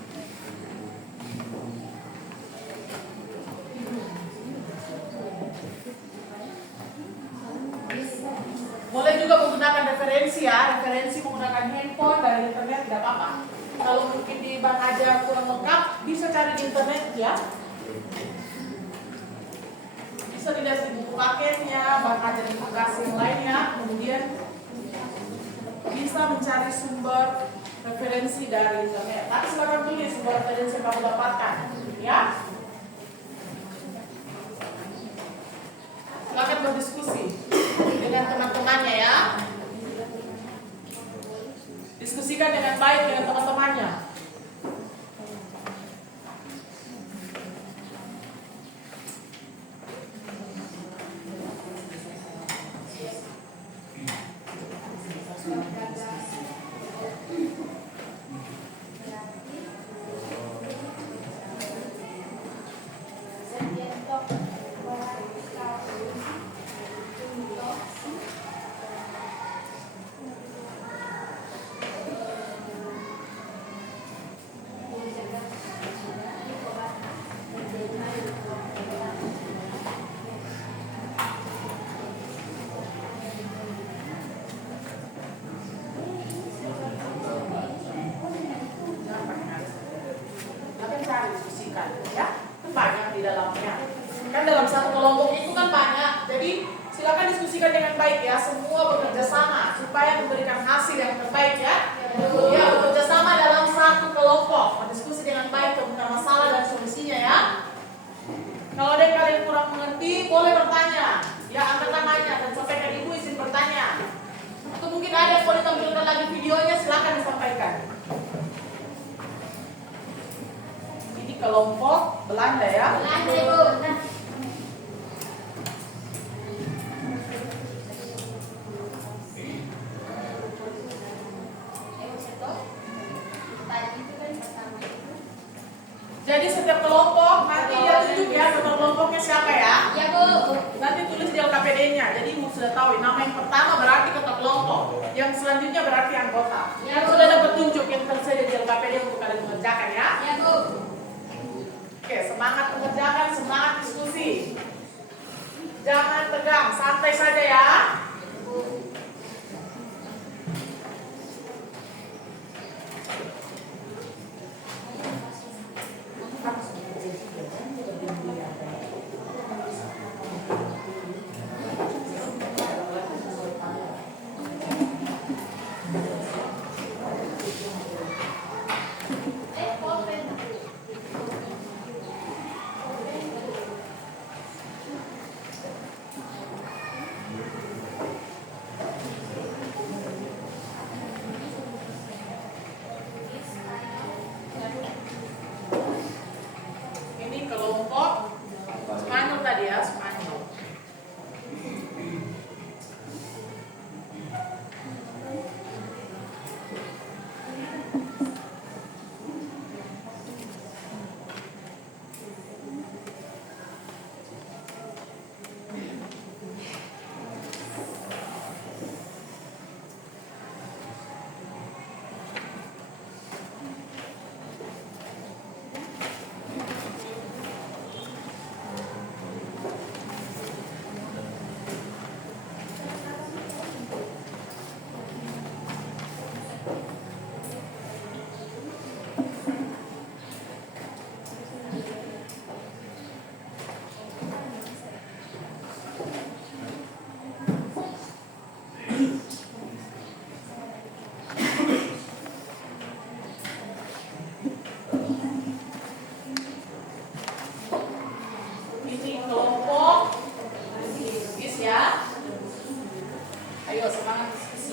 Boleh juga menggunakan referensi ya, referensi menggunakan handphone dari internet tidak apa-apa. Kalau mungkin di bank aja kurang lengkap, bisa cari di internet ya. Bisa dilihat di buku paketnya, bank aja di aplikasi yang lainnya, kemudian bisa mencari sumber referensi dari internet. Nanti silakan tulis sumber referensi yang kamu dapatkan, ya. Silakan berdiskusi dengan teman-temannya ya. Diskusikan dengan baik dengan teman-temannya. Diskusikan ya, itu banyak di dalamnya. Kan dalam satu kelompok itu kan banyak, jadi silakan diskusikan dengan baik ya. Semua bekerja sama supaya memberikan hasil yang terbaik ya. Ya, bekerja sama dalam satu kelompok, berdiskusi dengan baik tentang masalah dan solusinya ya. Kalau ada yang kalian kurang mengerti, boleh bertanya. Ya, angkat tangannya dan sampaikan ibu izin bertanya. Atau mungkin ada yang mau ditampilkan lagi videonya, silakan disampaikan. Kelompok Belanda ya. Belanda, Ibu. Jadi setiap kelompok nanti dia tunjuk ya ketua kelompoknya siapa ya. Ya, Bu. Nanti tulis di LKPD-nya. Jadi Ibu sudah tahu nama yang pertama berarti ketua kelompok, yang selanjutnya berarti anggota. Ya, Bu. Sudah ada petunjuk yang tersedia di LKPD untuk kalian mengerjakan ya. Ya, Bu. Oke, semangat mengerjakan, semangat diskusi. Jangan tegang, santai saja ya.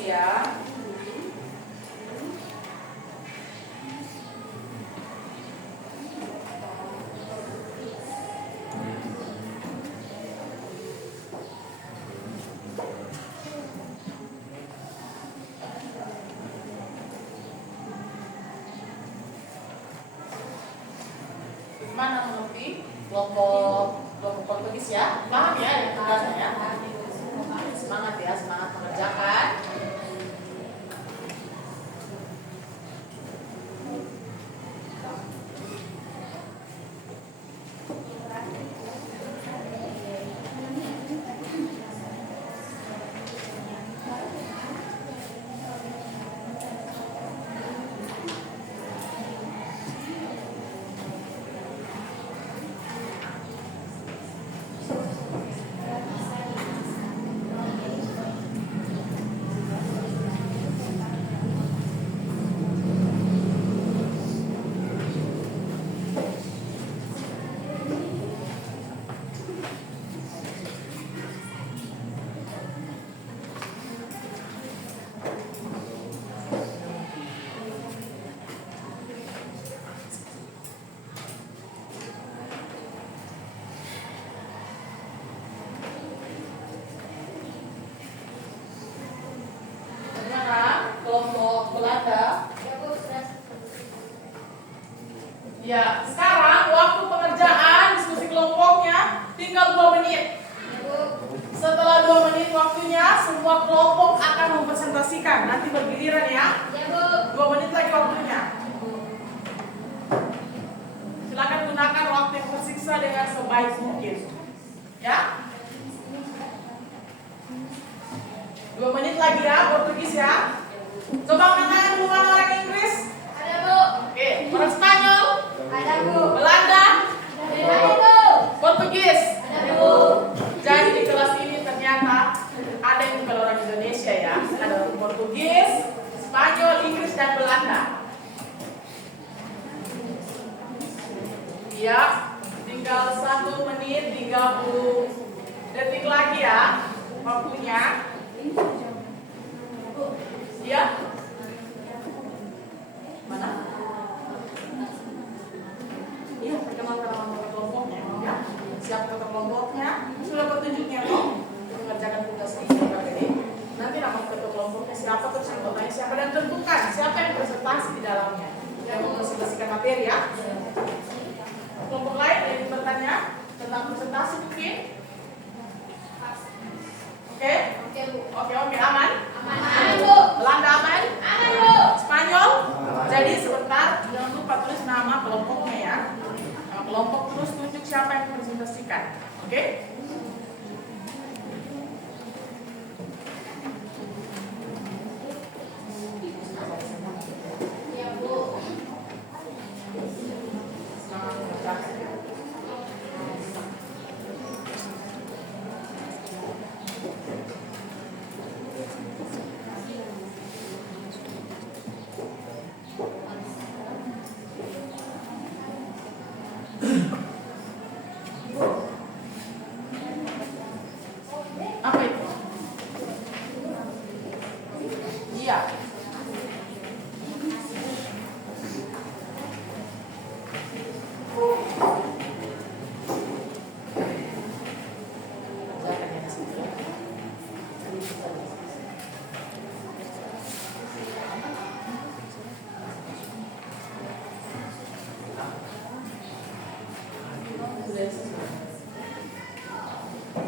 ya. Mana mengerti kelompok Portugis ya? Paham ya yang tugasnya ya? Semangat ya, semangat mengerjakan. Kelompok Belanda. Ya, sekarang waktu pengerjaan diskusi kelompoknya tinggal 2 menit. Setelah 2 menit waktunya, semua kelompok akan mempresentasikan. Nanti bergiliran ya. 2 menit lagi waktunya. Silakan gunakan waktu yang tersisa dengan sebaik mungkin. Ya. 2 menit lagi ya, Portugis ya. Coba angkat tangan dulu, mana orang Inggris? Ada, Bu. Oke, orang Spanyol? Ada, Bu. Belanda? Ada, Bu. Portugis? Ada, Bu. Jadi di kelas ini ternyata ada yang bukan orang Indonesia ya. Ada orang Portugis, Spanyol, Inggris, dan Belanda. Ya, tinggal 1 menit 30 detik lagi ya waktunya. Ya. Mana? Iya, perkenalkan nama kelompoknya ya. Siap kata kelompoknya. Sudah petunjuknya kok mengerjakan tugas ini. Nanti nama ketua kelompoknya siapa, terus anggotanya siapa, dan tentukan siapa yang presentasi di dalamnya. Yang mempresentasikan materi ya. Kelompok lain yang bertanya tentang presentasi mungkin? Oke? Oke, aman? Aman, Bu. Belanda aman? Aman, Bu. Spanyol? Jadi sebentar, jangan lupa tulis nama kelompoknya ya. Nama kelompok terus tunjuk siapa yang mempresentasikan. Oke? Ya, Bu. Semangat mengerjakan ya. Apa itu? Iya.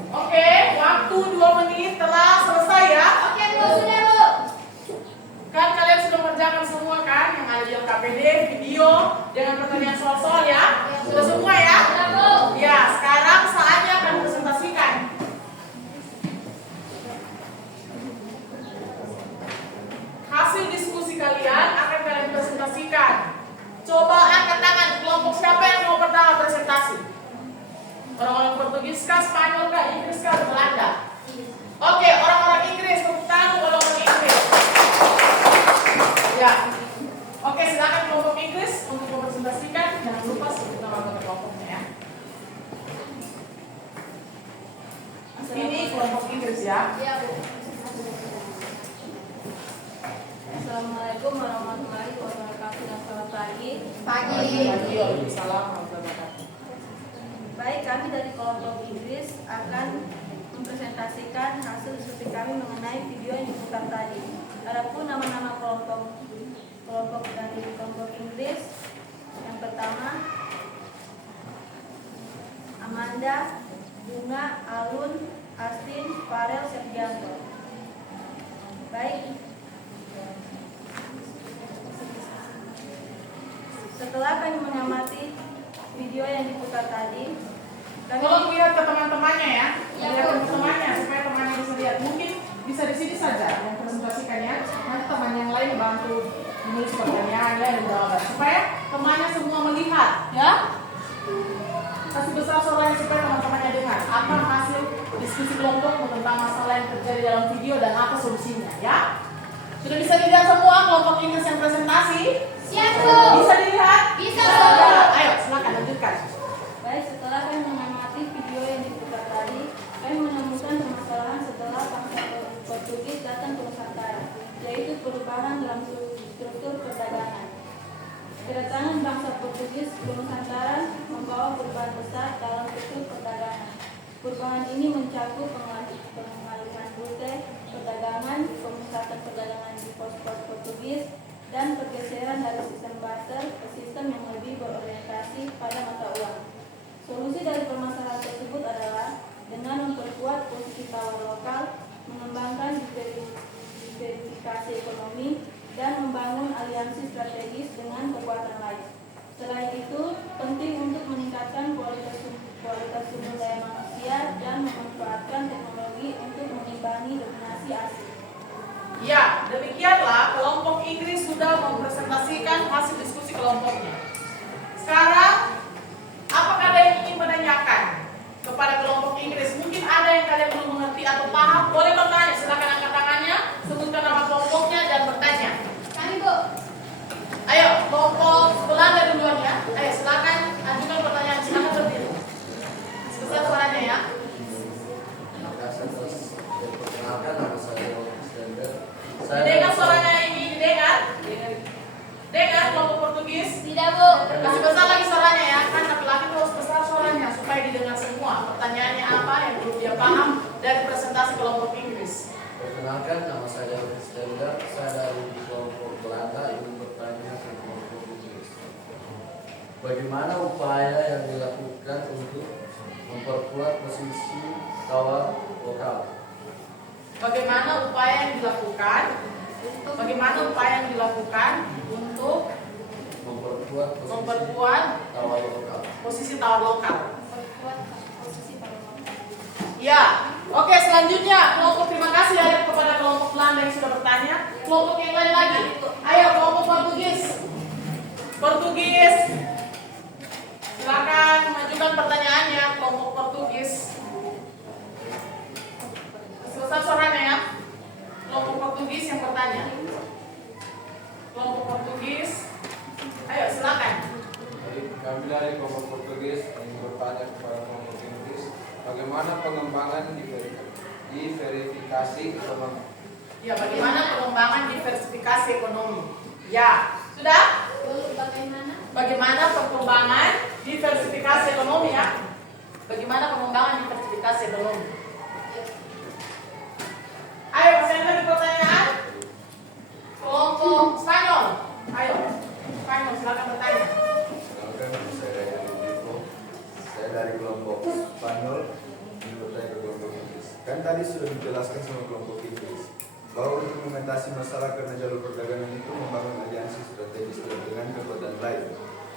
Oke, waktu 2 menit telah selesai ya. Oke, Bu. Sudah, Bu. Kan kalian sudah mengerjakan semua kan? Yang ada di LKPD, video, dengan pertanyaan soal-soal ya. Sudah semua ya? Sudah, Bu. Ya, sekarang saatnya akan presentasikan. Hasil diskusi kalian akan kalian presentasikan. Coba angkat tangan kelompok siapa yang mau pertama presentasi? Orang-orang Portugis kah, Spanyol kah, Inggris kah, Belanda? Oke, orang-orang Inggris, tepuk tangan untuk orang-orang Inggris. Ya. Oke, silakan kelompok Inggris untuk mempresentasikan. Jangan lupa sebut nama kelompoknya ya. Ini kelompok Inggris ya. Ya, Bu. Assalamualaikum warahmatullahi wabarakatuh dan selamat pagi. Pagi. Waalaikumsalam warahmatullahi wabarakatuh. Baik, kami dari kelompok Inggris akan mempresentasikan hasil diskusi kami mengenai video yang diputar tadi. Adapun nama-nama kelompok dari kelompok Inggris, yang pertama Amanda, Bunga, Alun, Astin, Farel, Septianto. Baik. Setelah kami mengamati video yang diputar tadi, kami Tolong lihat ke teman-temannya ya. Ya, Lihat ke Bu. temannya supaya temannya bisa lihat. Mungkin bisa di sini saja yang presentasikannya. Nanti teman yang lain bantu menulis pertanyaannya dan jawaban supaya temannya semua melihat ya. Kasih besar suaranya supaya teman-temannya dengar apa hasil diskusi kelompok tentang masalah yang terjadi dalam video dan apa solusinya ya. Sudah bisa dilihat semua kelompok Inggris yang presentasi? Siap, Bu. Bisa dilihat? Bisa, Ya, Bu. ayo silakan lanjutkan. baik, setelah kami mengamati video yang diputar tadi, kami menemukan permasalahan setelah bangsa Portugis datang ke Nusantara, yaitu perubahan dalam struktur perdagangan. Kedatangan bangsa Portugis ke Nusantara membawa perubahan besar dalam struktur perdagangan. Perubahan ini mencakup pengalihan rute perdagangan, pemusatan perdagangan di pos-pos Portugis, dan pergeseran dari sistem barter ke sistem yang lebih berorientasi pada mata uang. Solusi dari permasalahan tersebut adalah dengan memperkuat posisi tawar lokal, mengembangkan diversifikasi ekonomi, dan membangun aliansi strategis dengan kekuatan lain. Selain itu, penting untuk meningkatkan kualitas sumber daya manusia dan memanfaatkan teknologi untuk mengimbangi dominasi asing. Ya, demikianlah kelompok Inggris sudah mempresentasikan hasil diskusi kelompoknya. Sekarang, apakah ada yang ingin menanyakan kepada kelompok Inggris? Mungkin ada yang kalian belum mengerti atau paham, boleh bertanya. Silakan angkat tangannya, sebutkan nama kelompoknya dan bertanya. Kami, Bu. Ayo, kelompok Belanda duluan ya. Ayo, silakan ajukan pertanyaan. Silakan berdiri. Sebesar suaranya ya. Terima kasih atas perkenalkan, nama saya Alexander. Didengar suaranya ini, didengar? Dengar kelompok Portugis? Tidak, Bu. Kasih besar lagi suaranya ya, kan laki-laki terus besar suaranya supaya didengar semua. Pertanyaannya apa yang belum dia paham dari presentasi kelompok Inggris? Perkenalkan, nama saya Alexander. Saya dari kelompok Belanda ingin bertanya ke kelompok Inggris. Bagaimana upaya yang dilakukan untuk memperkuat posisi tawar lokal? Bagaimana upaya yang dilakukan? Bagaimana upaya yang dilakukan untuk memperkuat tawar lokal? posisi tawar lokal? Memperkuat posisi tawar lokal. Ya, oke selanjutnya kelompok terima kasih ya kepada kelompok Belanda yang sudah bertanya. Kelompok yang lain lagi, ayo kelompok Portugis. Portugis, silakan mengajukan pertanyaannya kelompok Portugis. Selesai suaranya ya. Kelompok Portugis yang bertanya. Kelompok Portugis, ayo silakan. Kami dari kelompok Portugis ingin bertanya kepada kelompok Inggris, bagaimana pengembangan diversifikasi ekonomi? Ya, bagaimana pengembangan diversifikasi ekonomi? Ya, sudah? Bagaimana? Bagaimana perkembangan diversifikasi ekonomi ya? Bagaimana pengembangan diversifikasi ekonomi? Ayo, masih ada pertanyaan? Kelompok Spanyol, ayo. Spanyol, silakan bertanya. Perkenalkan, saya dari Lipo. Saya dari kelompok Spanyol ingin bertanya ke kelompok Inggris. Kan tadi sudah dijelaskan sama kelompok Inggris bahwa untuk mengatasi masalah karena jalur perdagangan itu membangun aliansi strategis dengan kekuatan lain.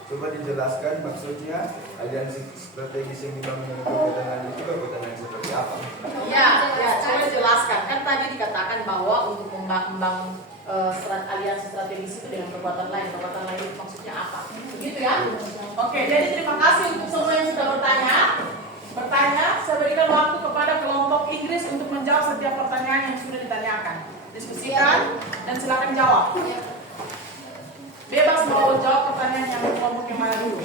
Coba dijelaskan maksudnya aliansi strategis yang dibangun dengan kekuatan lain itu kekuatan lain seperti apa? Ya, coba jelaskan. Kan tadi dikatakan bahwa untuk membangun aliansi strategis itu dengan kekuatan lain itu maksudnya apa? Begitu ya? Oke, jadi terima kasih untuk semua yang sudah bertanya. Saya berikan waktu kepada kelompok Inggris untuk menjawab setiap pertanyaan yang sudah ditanyakan. Diskusikan dan silakan jawab. Bebas mau jawab pertanyaan yang kelompok yang mana dulu.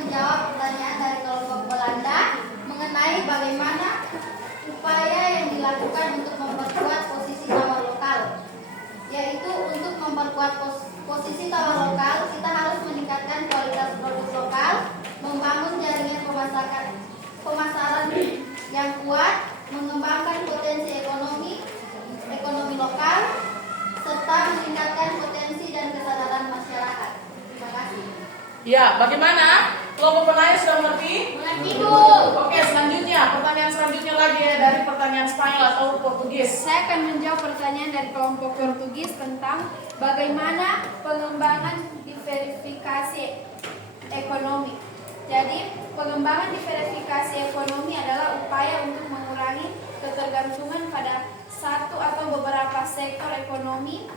menjawab pertanyaan dari kelompok Belanda mengenai bagaimana upaya yang dilakukan untuk memperkuat posisi tawar lokal. Yaitu untuk memperkuat posisi tawar lokal, kita harus meningkatkan kualitas produk lokal, membangun jaringan pemasaran yang kuat, mengembangkan potensi ekonomi lokal, serta meningkatkan potensi dan kesadaran masyarakat. Terima kasih. Ya, bagaimana? Kelompok penanya sudah mengerti? Mengerti, Bu. Oke, selanjutnya, pertanyaan selanjutnya lagi ya dari pertanyaan Spanyol atau Portugis. Saya akan menjawab pertanyaan dari kelompok Portugis tentang bagaimana pengembangan diversifikasi ekonomi. Jadi, pengembangan diversifikasi ekonomi adalah upaya untuk mengurangi ketergantungan pada satu atau beberapa sektor ekonomi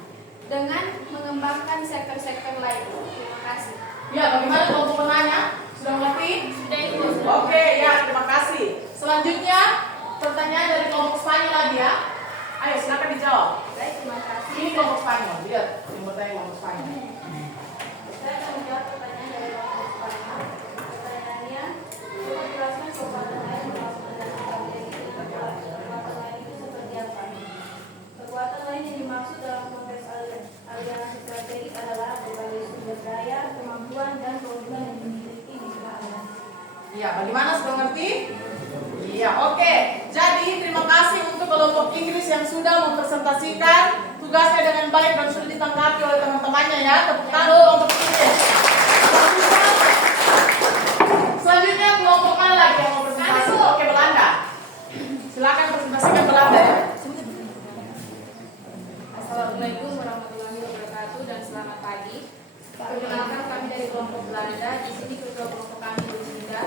dengan mengembangkan sektor-sektor lain. Terima kasih. Ya, bagaimana kelompok penanya? Sudah mengerti? Sudah, Ibu. Oke, ya, terima kasih. Selanjutnya, pertanyaan dari kelompok Spanyol lagi ya. Ayo, silakan dijawab. Baik, terima kasih. Ini kelompok Spanyol, lihat yang bertanya kelompok Spanyol. Saya akan menjawab pertanyaan dari kelompok Spanyol. Pertanyaannya, coba jelaskan kekuatan lain dimaksud dengan strategi kekuatan lain itu seperti apa? Kekuatan lain yang dimaksud dalam konteks aliansi strategis adalah berbagai sumber daya, kemampuan, dan keunggulan yang dimiliki di sebuah aliansi. Iya, bagaimana sudah mengerti? Iya, oke. Jadi, terima kasih untuk kelompok Inggris yang sudah mempresentasikan tugasnya dengan baik dan sudah ditanggapi oleh teman-temannya ya. Tepuk tangan kelompok Inggris. Selanjutnya kelompok mana lagi yang mau presentasi? Oke, Belanda. Silakan presentasikan Belanda ya. Assalamualaikum warahmatullahi wabarakatuh dan selamat pagi. Perkenalkan kami dari kelompok Belanda. Di sini ketua kelompok kami Lucinda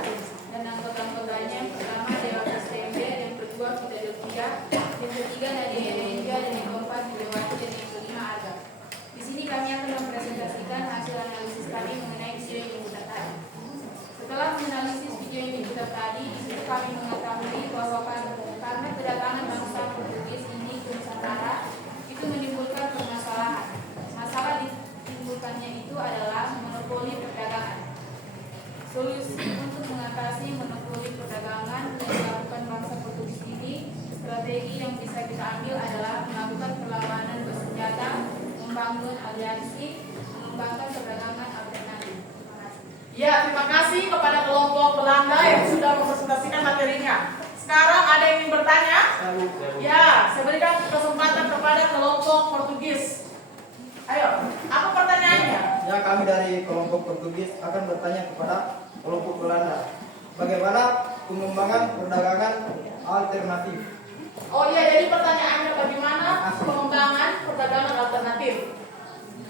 dan anggota-anggotanya yang pertama Dewa STMB, yang kedua Vita Delvia, yang ketiga Nadia Erenja, dan yang keempat Widewati, dan yang kelima Arga. Di sini kami akan mempresentasikan hasil analisis kami mengenai video yang diputar tadi. Setelah menganalisis video yang diputar tadi, di situ kami mengetahui bahwa karena kedatangan bangsa Portugis ini ke Nusantara itu menimbulkan permasalahan. Masalah ditimbulkannya itu adalah monopoli perdagangan. Solusi untuk mengatasi monopoli perdagangan yang dilakukan bangsa Portugis ini, strategi yang bisa kita ambil adalah melakukan perlawanan bersenjata, membangun aliansi, mengembangkan perdagangan alternatif. Terima kasih. Ya, terima kasih kepada kelompok Belanda yang sudah mempresentasikan materinya. Sekarang ada yang ingin bertanya? Ya, saya berikan kesempatan kepada kelompok Portugis. Ayo, apa pertanyaannya? Ya, kami dari kelompok Portugis akan bertanya kepada kelompok Belanda. Bagaimana pengembangan perdagangan alternatif? Oh iya, jadi pertanyaannya bagaimana pengembangan perdagangan alternatif?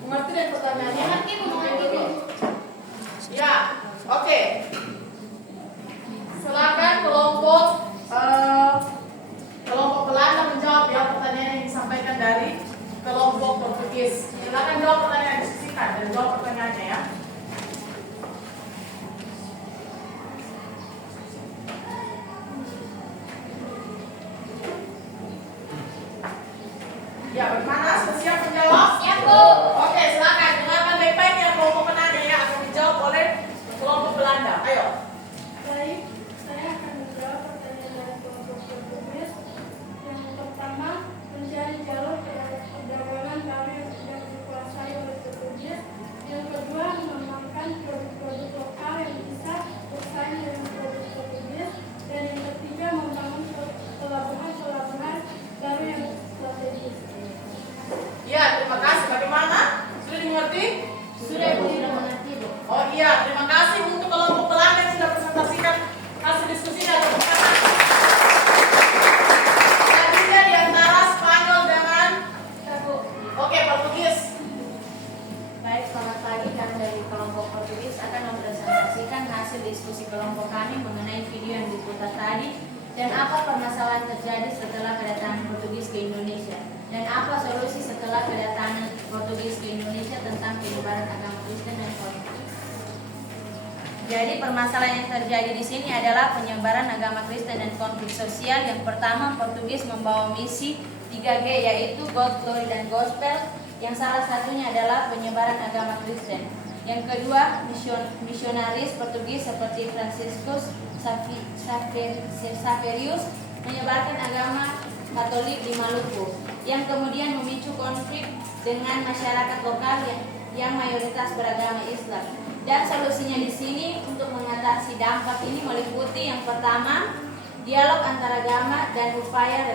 Mengerti dan pertanyaannya? Mengerti. Ya, oke. Silakan kelompok Belanda menjawab ya pertanyaan yang disampaikan dari kelompok Portugis. Silakan jawab pertanyaan yang diskusikan dan jawab pertanyaannya ya. Ya, bagaimana? Sudah siap menjawab? Siap, Bu. Oke, silakan. Dengarkan baik-baik ya kelompok penanya ya akan dijawab oleh kelompok Belanda. Ayo. Baik, saya akan menjawab pertanyaan dari kelompok Portugis. Yang pertama, mencari jalur perdagangan baru yang tidak dikuasai oleh Portugis. Yang kedua, mengembangkan produk-produk lokal yang bisa bersaing dengan produk Portugis. Dan yang ketiga, membangun pelabuhan-pelabuhan baru yang strategis. Ya, terima kasih. Bagaimana? Sudah dimengerti? Sudah, Bu. Sudah mengerti, Bu. Oh iya, terima kasih untuk kelompok Belanda yang sudah presentasikan hasil diskusinya. Selanjutnya di antara Spanyol dengan Oke, Portugis. Baik, selamat pagi. Kami dari kelompok Portugis akan mempresentasikan hasil diskusi kelompok kami mengenai video yang diputar tadi dan apa permasalahan terjadi setelah kedatangan Portugis ke Indonesia dan apa solusi setelah kedatangan Portugis ke Indonesia tentang penyebaran agama Kristen dan konflik. Jadi permasalahan yang terjadi di sini adalah penyebaran agama Kristen dan konflik sosial. Yang pertama, Portugis membawa misi 3G yaitu God, Glory, dan Gospel. Yang salah satunya adalah penyebaran agama Kristen. Yang kedua, misionaris Portugis seperti Franciscus Xaverius menyebarkan agama Katolik di Maluku, yang kemudian memicu konflik dengan masyarakat lokal yang mayoritas beragama Islam. Dan solusinya di sini untuk mengatasi dampak ini meliputi yang pertama, dialog antar agama dan upaya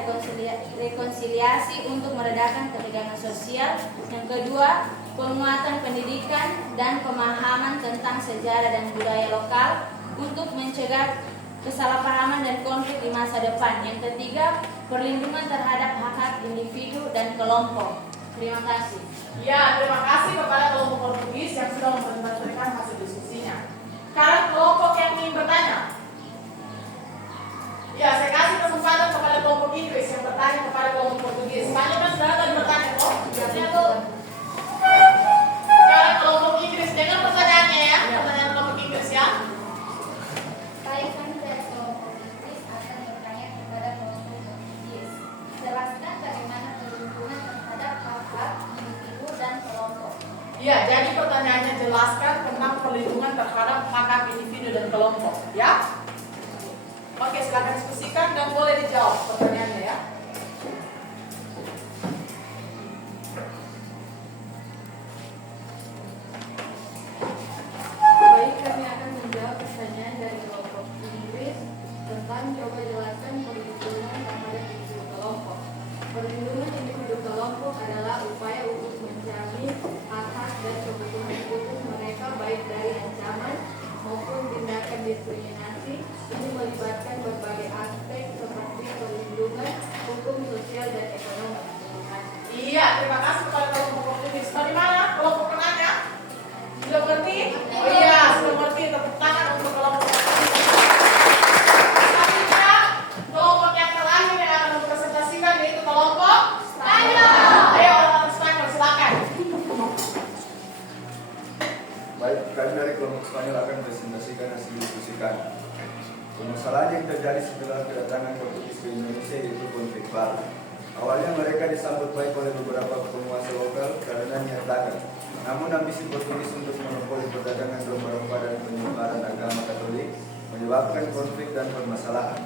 rekonsiliasi untuk meredakan ketegangan sosial. Yang kedua, penguatan pendidikan dan pemahaman tentang sejarah dan budaya lokal untuk mencegah kesalahpahaman dan konflik di masa depan. Yang ketiga, perlindungan terhadap hak-hak individu dan kelompok. Terima kasih. Ya, terima kasih kepada kelompok Portugis yang sudah mempresentasikan hasil diskusinya. Sekarang kelompok yang ingin bertanya. Ya, saya kasih kesempatan kepada kelompok Inggris yang bertanya kepada kelompok Portugis. Banyak kan sudah tadi bertanya kok? Biasanya tuh. Sekarang kelompok Inggris dengan pertanyaannya ya, pertanyaan kelompok Inggris ya. Baik, kami dari kelompok Inggris akan bertanya kepada kelompok Portugis. Jelaskan bagaimana perlindungan terhadap hak-hak individu dan kelompok. Iya, jadi pertanyaannya jelaskan tentang perlindungan terhadap hak-hak individu dan kelompok, ya. Oke, silakan diskusikan dan boleh dijawab pertanyaannya ya. Baik, kami akan menjawab pertanyaan dari kelompok Inggris tentang coba jelaskan perlindungan terhadap individu kelompok. Perlindungan individu kelompok adalah upaya untuk menjamin hak-hak dan kebutuhan khusus mereka baik dari ancaman maupun tindakan diskriminasi. Ini melibatkan berbagai aspek seperti perlindungan, hukum, sosial, dan ekonomi. Terima kasih. Iya, terima kasih kepada kelompok Portugis. Bagaimana kelompok penanya? Sudah mengerti? Oh iya, sudah mengerti. Tepuk tangan untuk kelompok Portugis. Selanjutnya, kelompok yang terakhir yang akan mempresentasikan yaitu kelompok Spanyol. Ayo orang Spanyol, silakan. Baik, kami dari kelompok Spanyol akan presentasikan hasil diskusikan. Permasalahan yang terjadi setelah kedatangan Portugis ke Indonesia yaitu konflik baru. Awalnya mereka disambut baik oleh beberapa penguasa lokal karena niat dagang. Namun ambisi Portugis untuk monopoli perdagangan rempah-rempah dan penyebaran agama Katolik menyebabkan konflik dan permasalahan.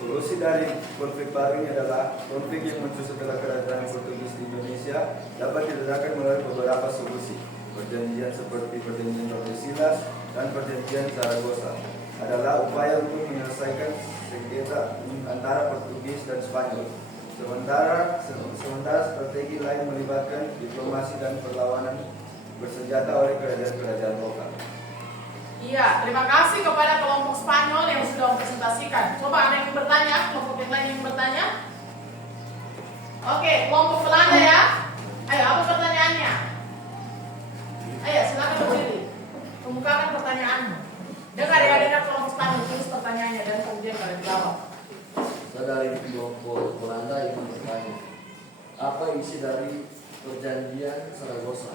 Solusi dari konflik baru ini adalah konflik yang muncul setelah kedatangan Portugis di Indonesia dapat diredakan melalui beberapa solusi. Perjanjian seperti perjanjian Tordesillas dan perjanjian Zaragoza adalah upaya untuk menyelesaikan sengketa antara Portugis dan Spanyol. Sementara strategi lain melibatkan diplomasi dan perlawanan bersenjata oleh kerajaan-kerajaan lokal. Iya, terima kasih kepada kelompok Spanyol yang sudah mempresentasikan. Coba ada yang bertanya, kelompok yang lain yang bertanya. Oke, kelompok Belanda ya. Ayo, apa pertanyaannya? Ayo, silakan berdiri. Kemukakan pertanyaanmu. Dengar ya, dengar kelompok Spanyol tulis pertanyaannya dan kemudian kalian jawab. Saya dari kelompok Belanda ingin bertanya, apa isi dari perjanjian Zaragoza?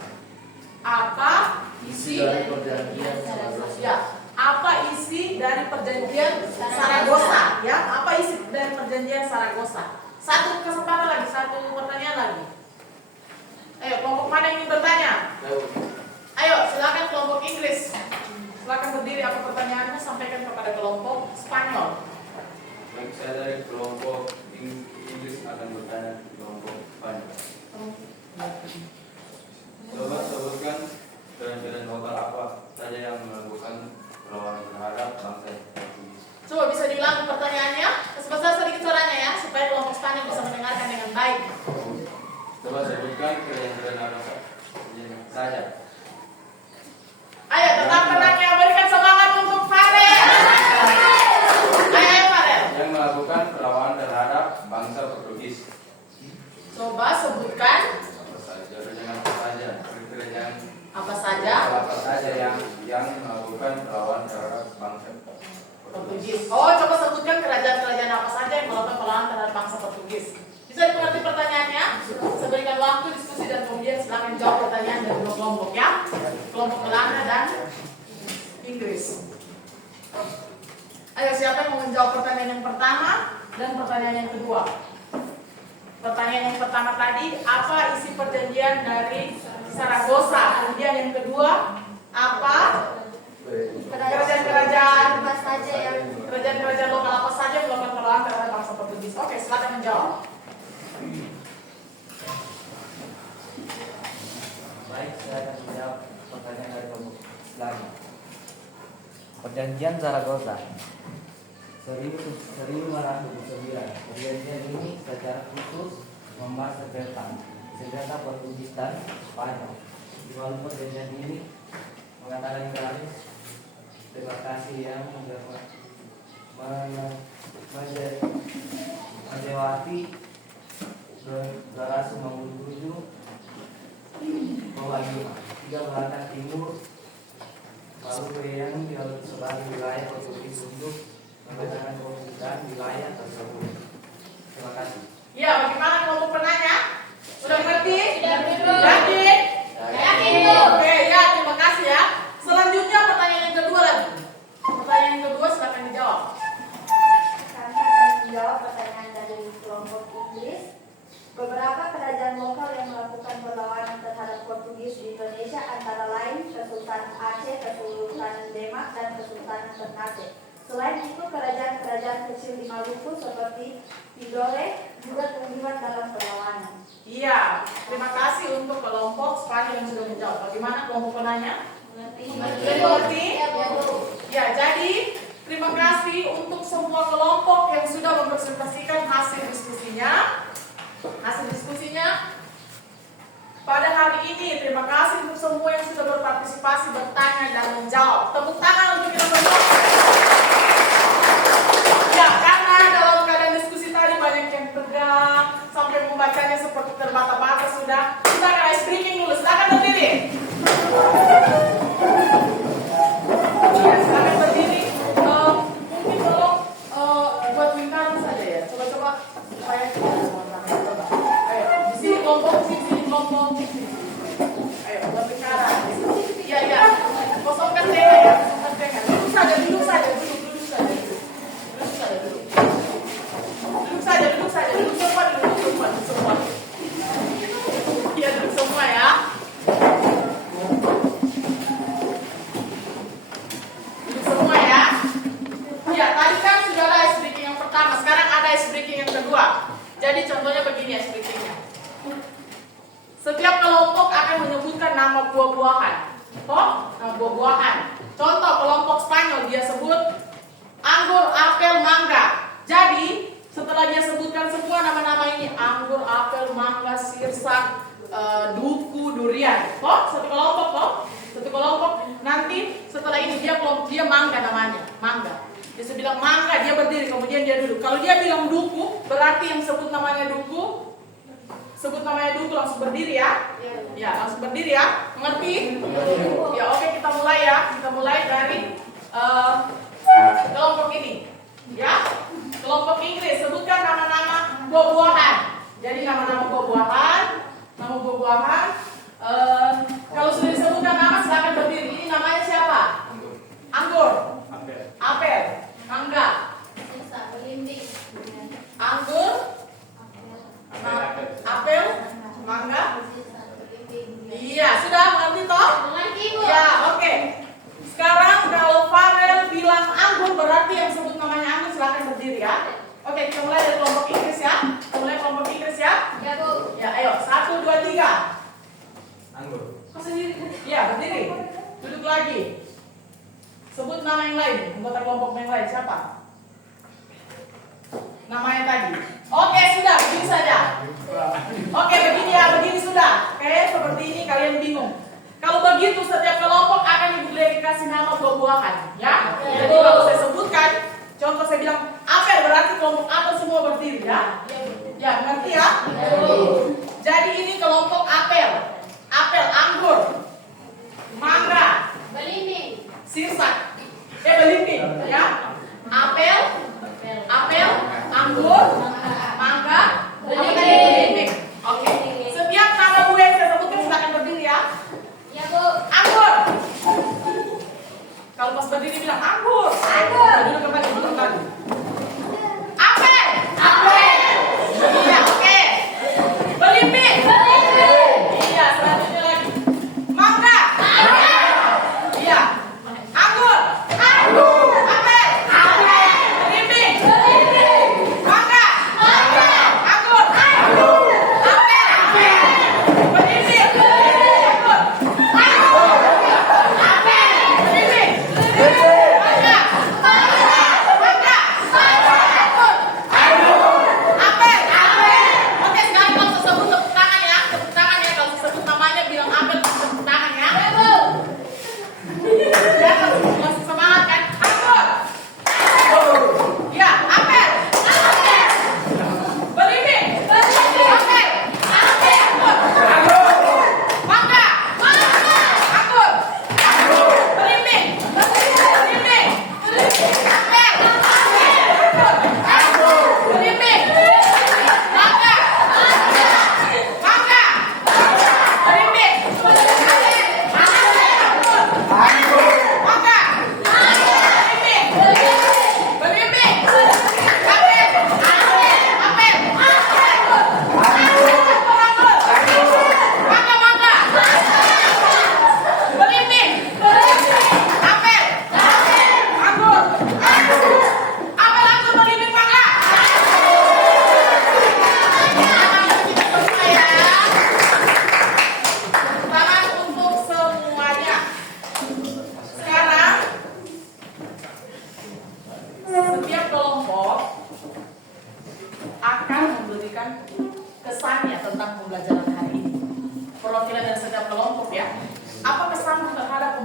Apa isi dari perjanjian Zaragoza? Ya, apa isi dari perjanjian Zaragoza? Ya, apa isi dari perjanjian Zaragoza? Satu kesempatan lagi, satu pertanyaan lagi. Ayo, kelompok mana yang ingin bertanya? Ayo, silakan kelompok Inggris. Silakan berdiri, apa pertanyaanmu sampaikan kepada kelompok Spanyol. Baik, saya dari kelompok Inggris akan bertanya ke kelompok Spanyol. Coba sebutkan brand-brand lokal apa saja yang melakukan perlawanan terhadap bangsa Portugis. Coba bisa diulang pertanyaannya, sebesar sedikit suaranya ya, supaya kelompok Spanyol bisa mendengarkan dengan baik. Coba sebutkan brand-brand apa saja. Ayo, tetap tenang ya, berikan semangat untuk Farel. Ayo Farel. Yang melakukan perlawanan terhadap bangsa Portugis. Coba sebutkan Apa saja, kerajaan apa saja, kerajaan apa saja apa saja yang melakukan perlawanan terhadap bangsa Portugis. Oh, coba sebutkan kerajaan-kerajaan apa saja yang melakukan perlawanan terhadap bangsa Portugis. Bisa dimengerti pertanyaannya? Saya berikan waktu diskusi dan kemudian silakan jawab pertanyaan dari dua kelompok ya. Kelompok Belanda dan Inggris. Ayo, siapa yang mau menjawab pertanyaan yang pertama dan pertanyaan yang kedua? Pertanyaan yang pertama tadi, apa isi perjanjian dari Zaragoza? Kemudian yang kedua, Apa? Kerajaan apa saja yang Kerajaan-kerajaan lokal apa saja yang melakukan penolakan terhadap bangsa Portugis? Oke, silakan menjawab. Baik, saya akan menjawab pertanyaan dari kelompok Islam. Perjanjian Zaragoza 1579. Perjanjian ini secara khusus membahas sengketa Portugis dan Spanyol. Di dalam perjanjian ini mengatakan garis demarkasi yang melewati garasi menuju bawah 3 belakang timur, lalu yang sebagai wilayah Portugis untuk mengatakan Portugis dan wilayah tersebut. Terima kasih. Ya, bagaimana kelompok penanya? Sudah mengerti? Sudah. Yakin? Yakin, Bu. Oke, ya, terima kasih ya. Selanjutnya pertanyaan yang kedua lagi. Pertanyaan yang kedua silakan dijawab. Kami akan menjawab pertanyaan dari kelompok Inggris. Beberapa kerajaan lokal yang melakukan perlawanan terhadap Portugis di Indonesia antara lain Kesultanan Aceh, Kesultanan Demak, dan Kesultanan Ternate. Selain itu, kerajaan-kerajaan kecil di Maluku seperti Tidore juga terlibat dalam perlawanan. Iya, terima kasih untuk kelompok Spanyol yang sudah menjawab. Bagaimana kelompok penanya? Mengerti? Ya, jadi terima kasih untuk semua kelompok yang sudah mempresentasikan hasil diskusinya. Pada hari ini, terima kasih untuk semua yang sudah berpartisipasi, bertanya dan menjawab. Tepuk tangan untuk kita semua. Ya, karena dalam keadaan diskusi tadi banyak yang tegang, sampai membacanya seperti terbata-bata sudah. Kita akan ice breaking dulu. Silakan berdiri. Ya, silakan berdiri. Mungkin tolong buat lingkaran saja ya. Coba-coba supaya kita coba. Ayo, di sini kelompok, sini kelompok, sini. Ayo, buat lingkaran. Iya. Kosongkan tengah ya, kosongkan tengah. Duduk saja, duduk saja. Duduk semua. Iya, duduk semua ya. Duduk semua ya. Ya, tadi kan sudah ada ice breaking yang pertama, sekarang ada ice breaking yang kedua. Jadi contohnya begini ice breakingnya. Setiap kelompok akan menyebutkan nama buah-buahan. Nama buah-buahan. Contoh kelompok Spanyol dia sebut anggur, apel, mangga. Jadi setelah dia sebutkan semua nama-nama ini, anggur, apel, mangga, sirsak, duku, durian. Satu kelompok. Nanti setelah ini dia mangga namanya, mangga. Dia bilang mangga, dia berdiri, kemudian dia duduk. Kalau dia bilang duku, berarti yang sebut namanya duku langsung berdiri ya. Ya, langsung berdiri ya. Mengerti? Ya, oke, kita mulai ya. Kita mulai dari kelompok ini. Ya. Kelompok Inggris, sebutkan nama-nama buah-buahan. Jadi nama-nama buah-buahan. Kalau sudah disebutkan nama, silakan berdiri. Ini namanya siapa? Anggur, apel, mangga, belimbing. anggur, apel, mangga. Iya, sudah mengerti toh? Mengerti, Bu. Ya, oke. Sekarang kalau Farel bilang anggur, berarti yang sebut namanya anggur, silakan berdiri ya. Oke, kita mulai dari kelompok Inggris ya. Ya, Bu. Ya, ayo, 1, 2, 3. Anggur. Kok sendiri? Ya, berdiri. Duduk lagi. Sebut nama yang lain, anggota kelompok yang lain siapa? Namanya tadi. Oke, sudah, begini saja. Oke, begini ya, begini sudah. Oke, seperti ini kalian bingung. Kalau begitu setiap kelompok akan Ibu Leli kasih nama buah-buahan, ya. Jadi kalau saya sebutkan, contoh saya bilang apel, berarti kelompok apel semua berdiri, ya. Ya, ngerti ya? Jadi ini kelompok apel, anggur, mangga, Belimbing. sirsak, belimbing, ya. Apel, anggur, mangga, belimbing. Oke. Setiap nama buah yang saya sebutkan silakan berdiri ya. Ya, Bu. Anggur. Kalau pas berdiri bilang anggur. Duduk kembali. Apel. Iya, oke. Belimbing. Iya, selanjutnya lagi. Mangga.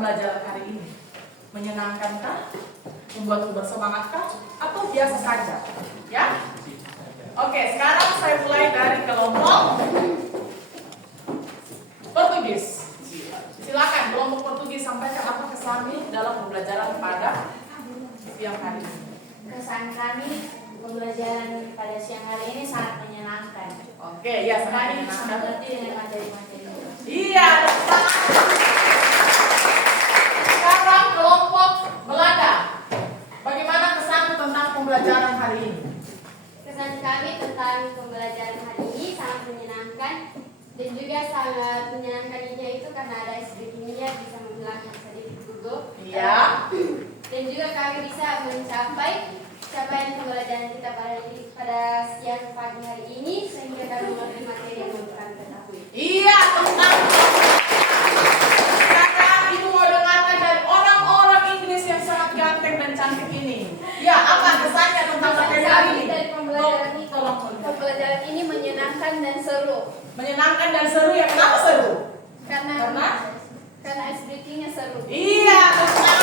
pembelajaran hari ini? Menyenangkankah? Membuatmu bersemangatkah? Atau biasa saja? Ya? Oke, sekarang saya mulai dari kelompok Portugis. Silakan kelompok Portugis sampaikan apa kesannya dalam pembelajaran pada siang hari ini. Kesan kami pembelajaran pada siang hari ini sangat menyenangkan. Oke, ya sangat Kami bisa menyenangkan. mengerti dengan materi-materi. Iya, tepat. Sekarang kelompok Belanda. Bagaimana kesan tentang pembelajaran hari ini? Kesan kami tentang pembelajaran hari ini sangat menyenangkan dan juga sangat menyenangkannya itu karena ada SBK-nya bisa menghilangkan sedikit gugup. Iya. Dan juga kami bisa mencapai capaian pembelajaran kita pada siang pagi hari ini sehingga kami mengerti materi yang belum kami ketahui. Iya, tentang. Sekarang ibu mau dengarkan dari orang-orang Inggris yang sangat ganteng dan cantik ini. Ya, apa kesannya tentang materi hari ini? Dari pembelajaran ini, Tolong. pembelajaran ini menyenangkan dan seru. Menyenangkan dan seru ya. Kenapa seru? Karena SBK-nya seru. Iya, tentang.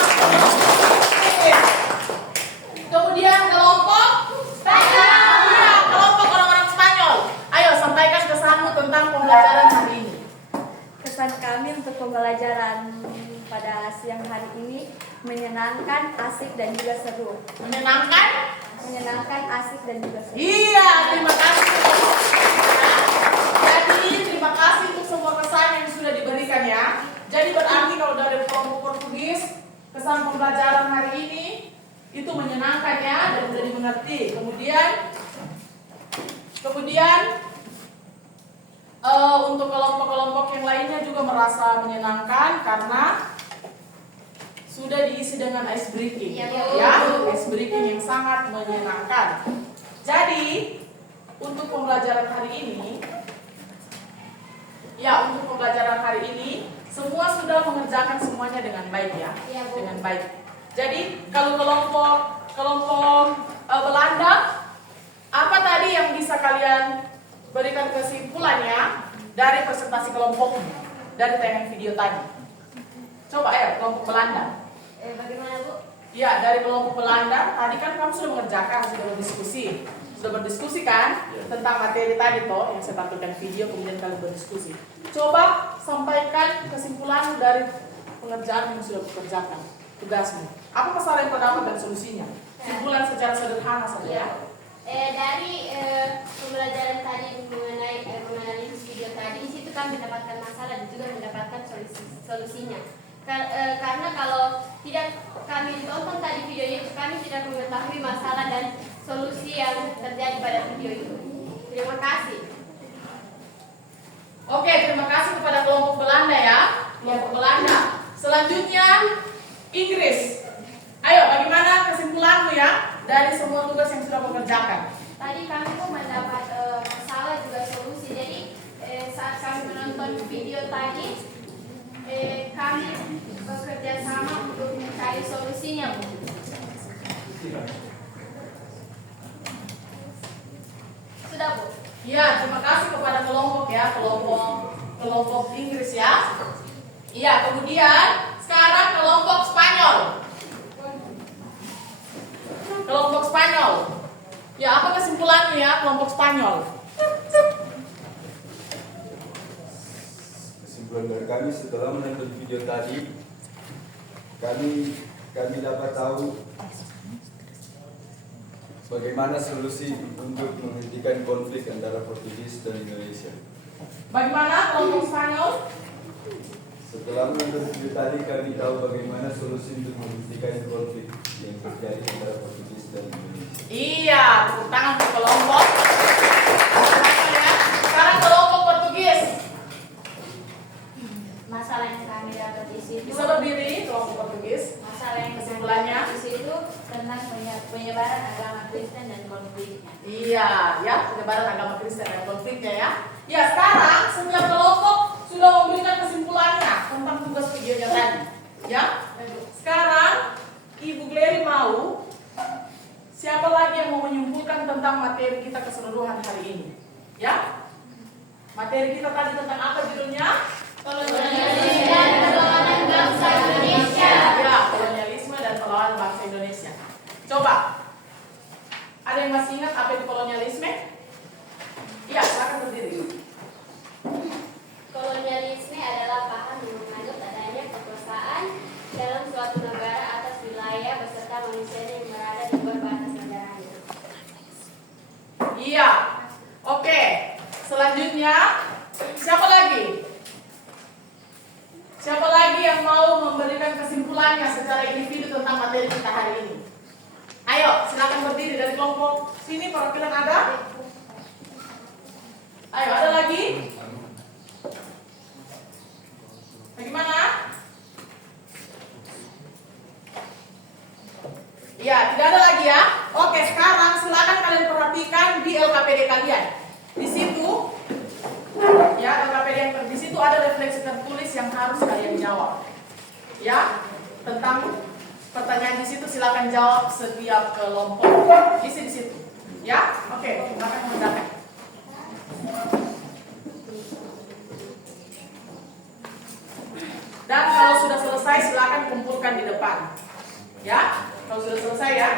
Kemudian kelompok Spanyol. Iya, kelompok orang-orang Spanyol. Ayo sampaikan kesanmu tentang pembelajaran hari ini. Kesan kami untuk pembelajaran pada siang hari ini menyenangkan, asik dan juga seru. Menyenangkan? Menyenangkan, asik dan juga seru. Iya, terima kasih. Jadi terima kasih untuk semua kesan yang sudah diberikan ya. Jadi berarti kalau dari kelompok Portugis kesan pembelajaran hari ini itu menyenangkan ya dan mudah dimengerti. Kemudian untuk kelompok-kelompok yang lainnya juga merasa menyenangkan karena sudah diisi dengan ice breaking, ya, ice breaking yang sangat menyenangkan. Jadi untuk pembelajaran hari ini, semua sudah mengerjakan semuanya dengan baik ya, dengan baik. Jadi kalau kelompok Belanda, apa tadi yang bisa kalian berikan kesimpulannya dari presentasi kelompok dari tayangan video tadi? Coba ya, kelompok Belanda. Bagaimana Bu? Ya, dari kelompok Belanda, tadi kan kamu sudah mengerjakan, sudah berdiskusi kan tentang materi tadi toh yang saya tampilkan video, kemudian kalian berdiskusi. Coba sampaikan kesimpulan dari pengerjaan yang sudah dikerjakan, tugasmu. Apa masalah yang terdapat dan solusinya? Kesimpulan secara sederhana saja ya. Dari pembelajaran tadi mengenai menganalisis video tadi, di situ kami mendapatkan masalah dan juga mendapatkan solusinya. Karena kalau tidak kami tonton tadi video itu, kami tidak mengetahui masalah dan solusi yang terjadi pada video itu. Terima kasih. Oke, terima kasih kepada kelompok Belanda ya. Kelompok Belanda. Selanjutnya Inggris. Ayo, bagaimana kesimpulanmu ya dari semua tugas yang sudah mengerjakan? Tadi kami pun mendapat masalah juga solusi. Jadi saat kami menonton video tadi, kami bekerja sama untuk mencari solusinya, Bu. Sudah, Bu. Iya, terima kasih kepada kelompok ya, kelompok Inggris ya. Iya, kemudian sekarang kelompok Spanyol. Kelompok Spanyol. Ya, apa kesimpulannya ya kelompok Spanyol? Kesimpulan dari kami setelah menonton video tadi, kami dapat tahu bagaimana solusi untuk menghentikan konflik antara Portugis dan Indonesia. Bagaimana kelompok Spanyol? Setelah menonton video tadi, kami tahu bagaimana solusi untuk menghentikan konflik yang terjadi antara Portugis dan Indonesia. Iya, tepuk tangan untuk kelompok. Ya. Sekarang kelompok Portugis. Masalah yang kami dapat di situ. Bisa berdiri kelompok Portugis. Masalah yang Kesimpulannya? di situ tentang penyebaran agama Kristen dan konfliknya. Iya, ya, penyebaran agama Kristen dan konfliknya ya. Ya, sekarang setiap kelompok sudah memberikan kesimpulannya tentang tugas videonya tadi. Ya, sekarang Ibu Gleri mau siapa lagi yang mau menyimpulkan tentang materi kita keseluruhan hari ini? Ya, materi kita tadi tentang apa judulnya? Kolonialisme dan perlawanan bangsa Indonesia. tentang materi kita hari ini. Ayo, silakan berdiri dari kelompok sini, perwakilan ada? Ayo, ada lagi? Bagaimana? Ya, tidak ada lagi ya. Oke, sekarang silakan kalian perhatikan di LKPD kalian. Di situ, ya LKPD yang di situ ada refleksi tertulis yang harus kalian jawab. Ya, tentang pertanyaan di situ silakan jawab setiap kelompok. Isi di situ. Ya, oke, silakan mengerjakan. Dan kalau sudah selesai silakan kumpulkan di depan. Ya, kalau sudah selesai ya.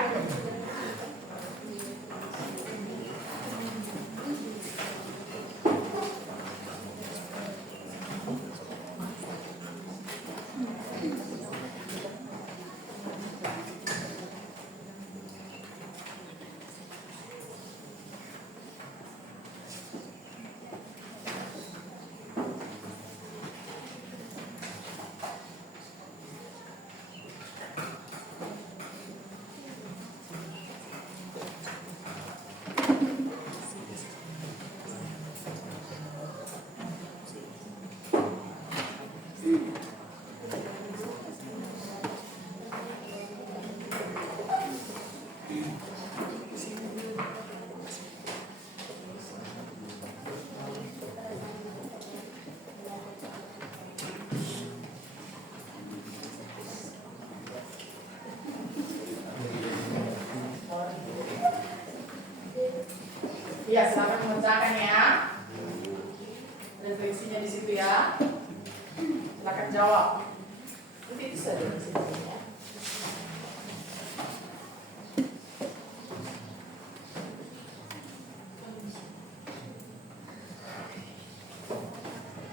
Iya, silakan mengerjakan ya. Refleksinya di situ ya. Silakan jawab. Itu saja di sini ya.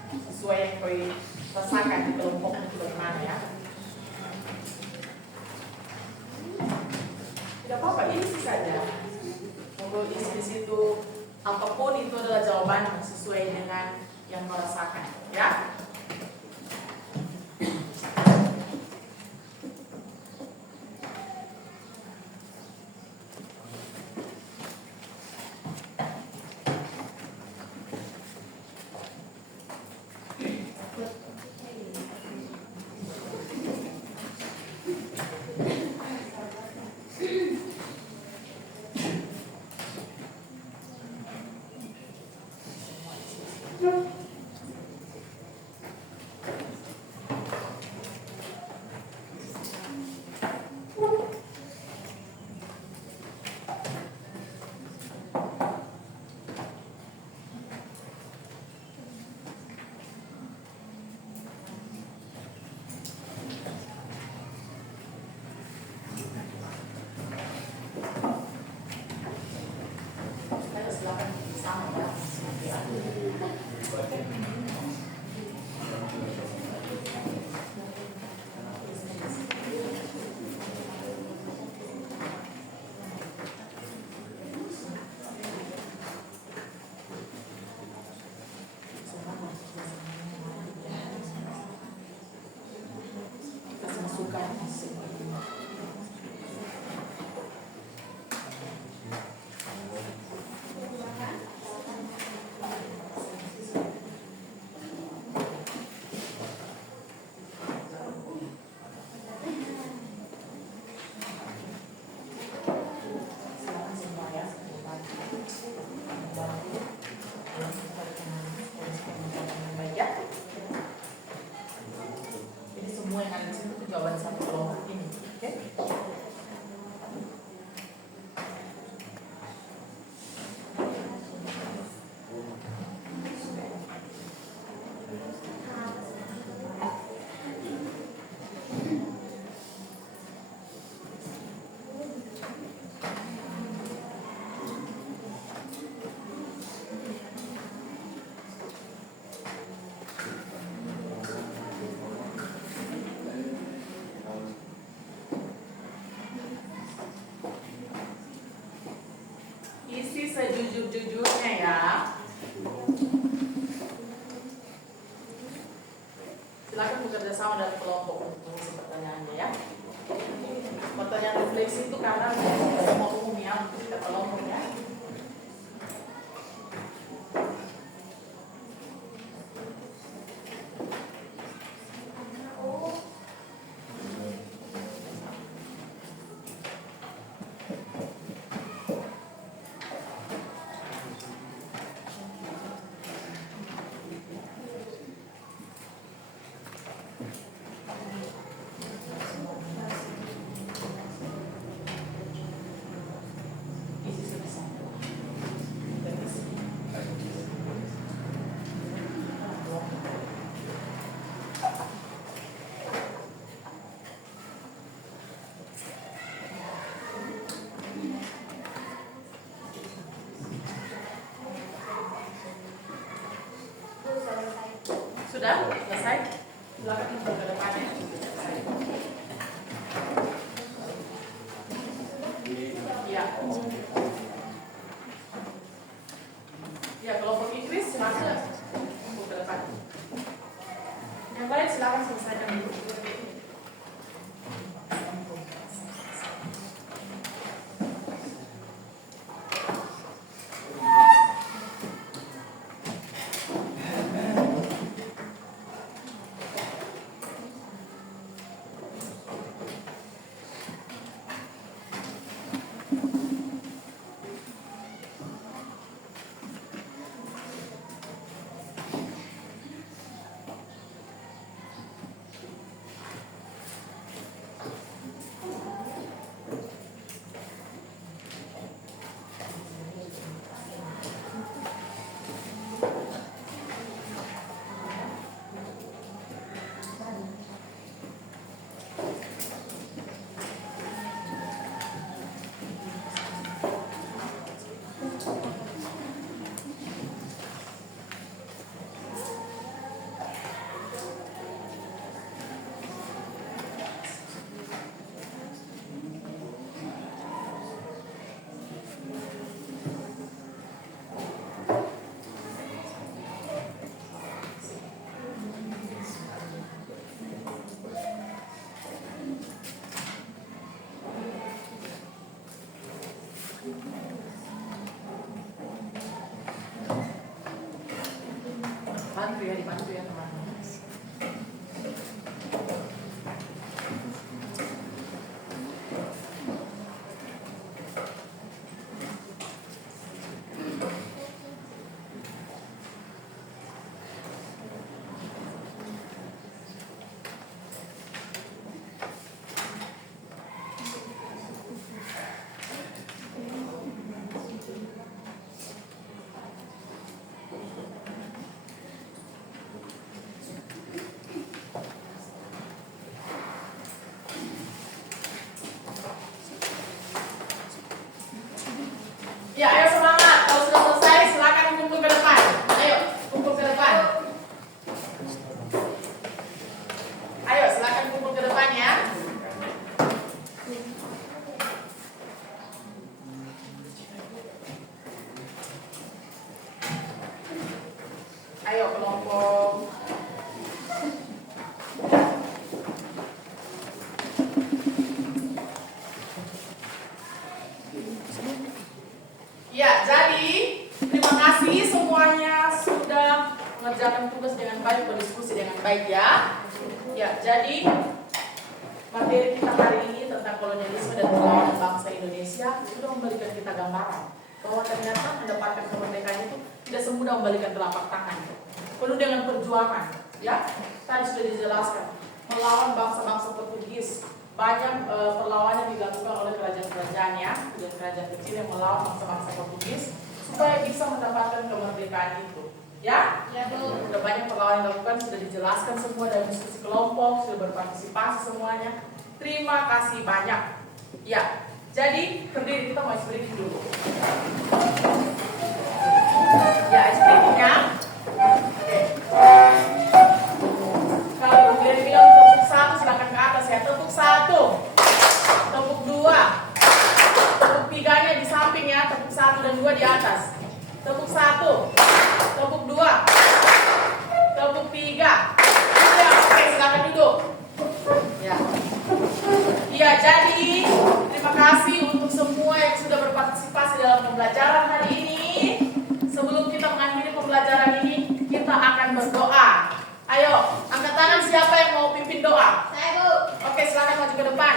Sesuai yang kau rasakan di kelompok itu bagaimana ya. Tidak apa-apa, isi saja. Monggo isi di situ apapun itu adalah jawaban sesuai dengan yang merasakan, ya. Silakan sama ya. Kasih masukan. Semua yang ada di situ jawaban satu kelompok ini, oke? Isi sejujur-jujurnya ya. Silakan bekerja sama dalam kelompok untuk mengisi pertanyaannya ya. Pertanyaan refleksi itu karena semua umum ya untuk kita kelompok ya. Sudah selesai? Silakan untuk ke depannya. Ya. Ya, kelompok Inggris masuk untuk ke depan. Yang lain silakan selesaikan dulu. Dibantu ya teman-teman. Ya, ayo semangat. Kalau sudah selesai, silakan kumpul ke depan. Ayo, kumpul ke depan. Ayo, silakan kumpul ke depan ya. Ayo kelompok. Ya, jadi terima kasih semuanya sudah mengerjakan tugas dengan baik, berdiskusi dengan baik ya. Ya, jadi materi kita hari ini tentang kolonialisme dan perlawanan bangsa Indonesia sudah memberikan kita gambaran bahwa ternyata mendapatkan kemerdekaan itu tidak semudah membalikan telapak tangan, penuh dengan perjuangan. Ya, tadi sudah dijelaskan melawan bangsa-bangsa Portugis. Banyak perlawanan dilakukan oleh kerajaan-kerajaan ya, dan kerajaan kecil yang melawan bangsa-bangsa Portugis supaya bisa mendapatkan kemerdekaan itu. Ya, sudah banyak perlawanan dilakukan, sudah dijelaskan semua dalam diskusi kelompok, sudah berpartisipasi semuanya. Terima kasih banyak. Ya, jadi berdiri, kita mau ice breaking dulu. Ya, ice breakingnya. Oke. Kalau kalian bilang tepuk satu, silakan ke atas ya. Tepuk satu, tepuk dua, tepuk tiganya di samping ya. Tepuk satu dan dua di atas. Tepuk satu, tepuk dua, tepuk tiga. Ya, oke, silakan duduk. Ya, iya tangan siapa yang mau pimpin doa? Saya, Bu. Oke, silakan maju ke depan.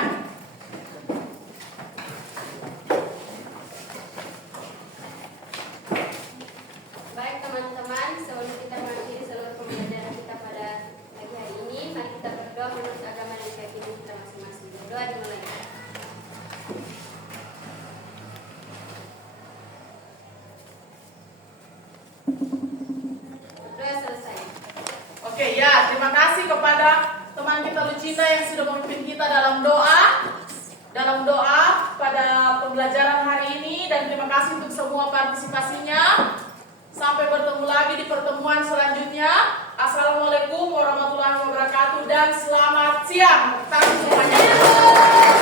Baik teman-teman, sebelum kita mengakhiri seluruh pembelajaran kita pada pagi hari ini, mari kita berdoa menurut agama dan keyakinan kita masing-masing. Berdoa dimulai. Berdoa selesai. Oke, ya, terima kasih kepada teman kita Lucina yang sudah memimpin kita dalam doa pada pembelajaran hari ini, dan terima kasih untuk semua partisipasinya. Sampai bertemu lagi di pertemuan selanjutnya. Assalamualaikum warahmatullahi wabarakatuh dan selamat siang. Terima kasih semuanya.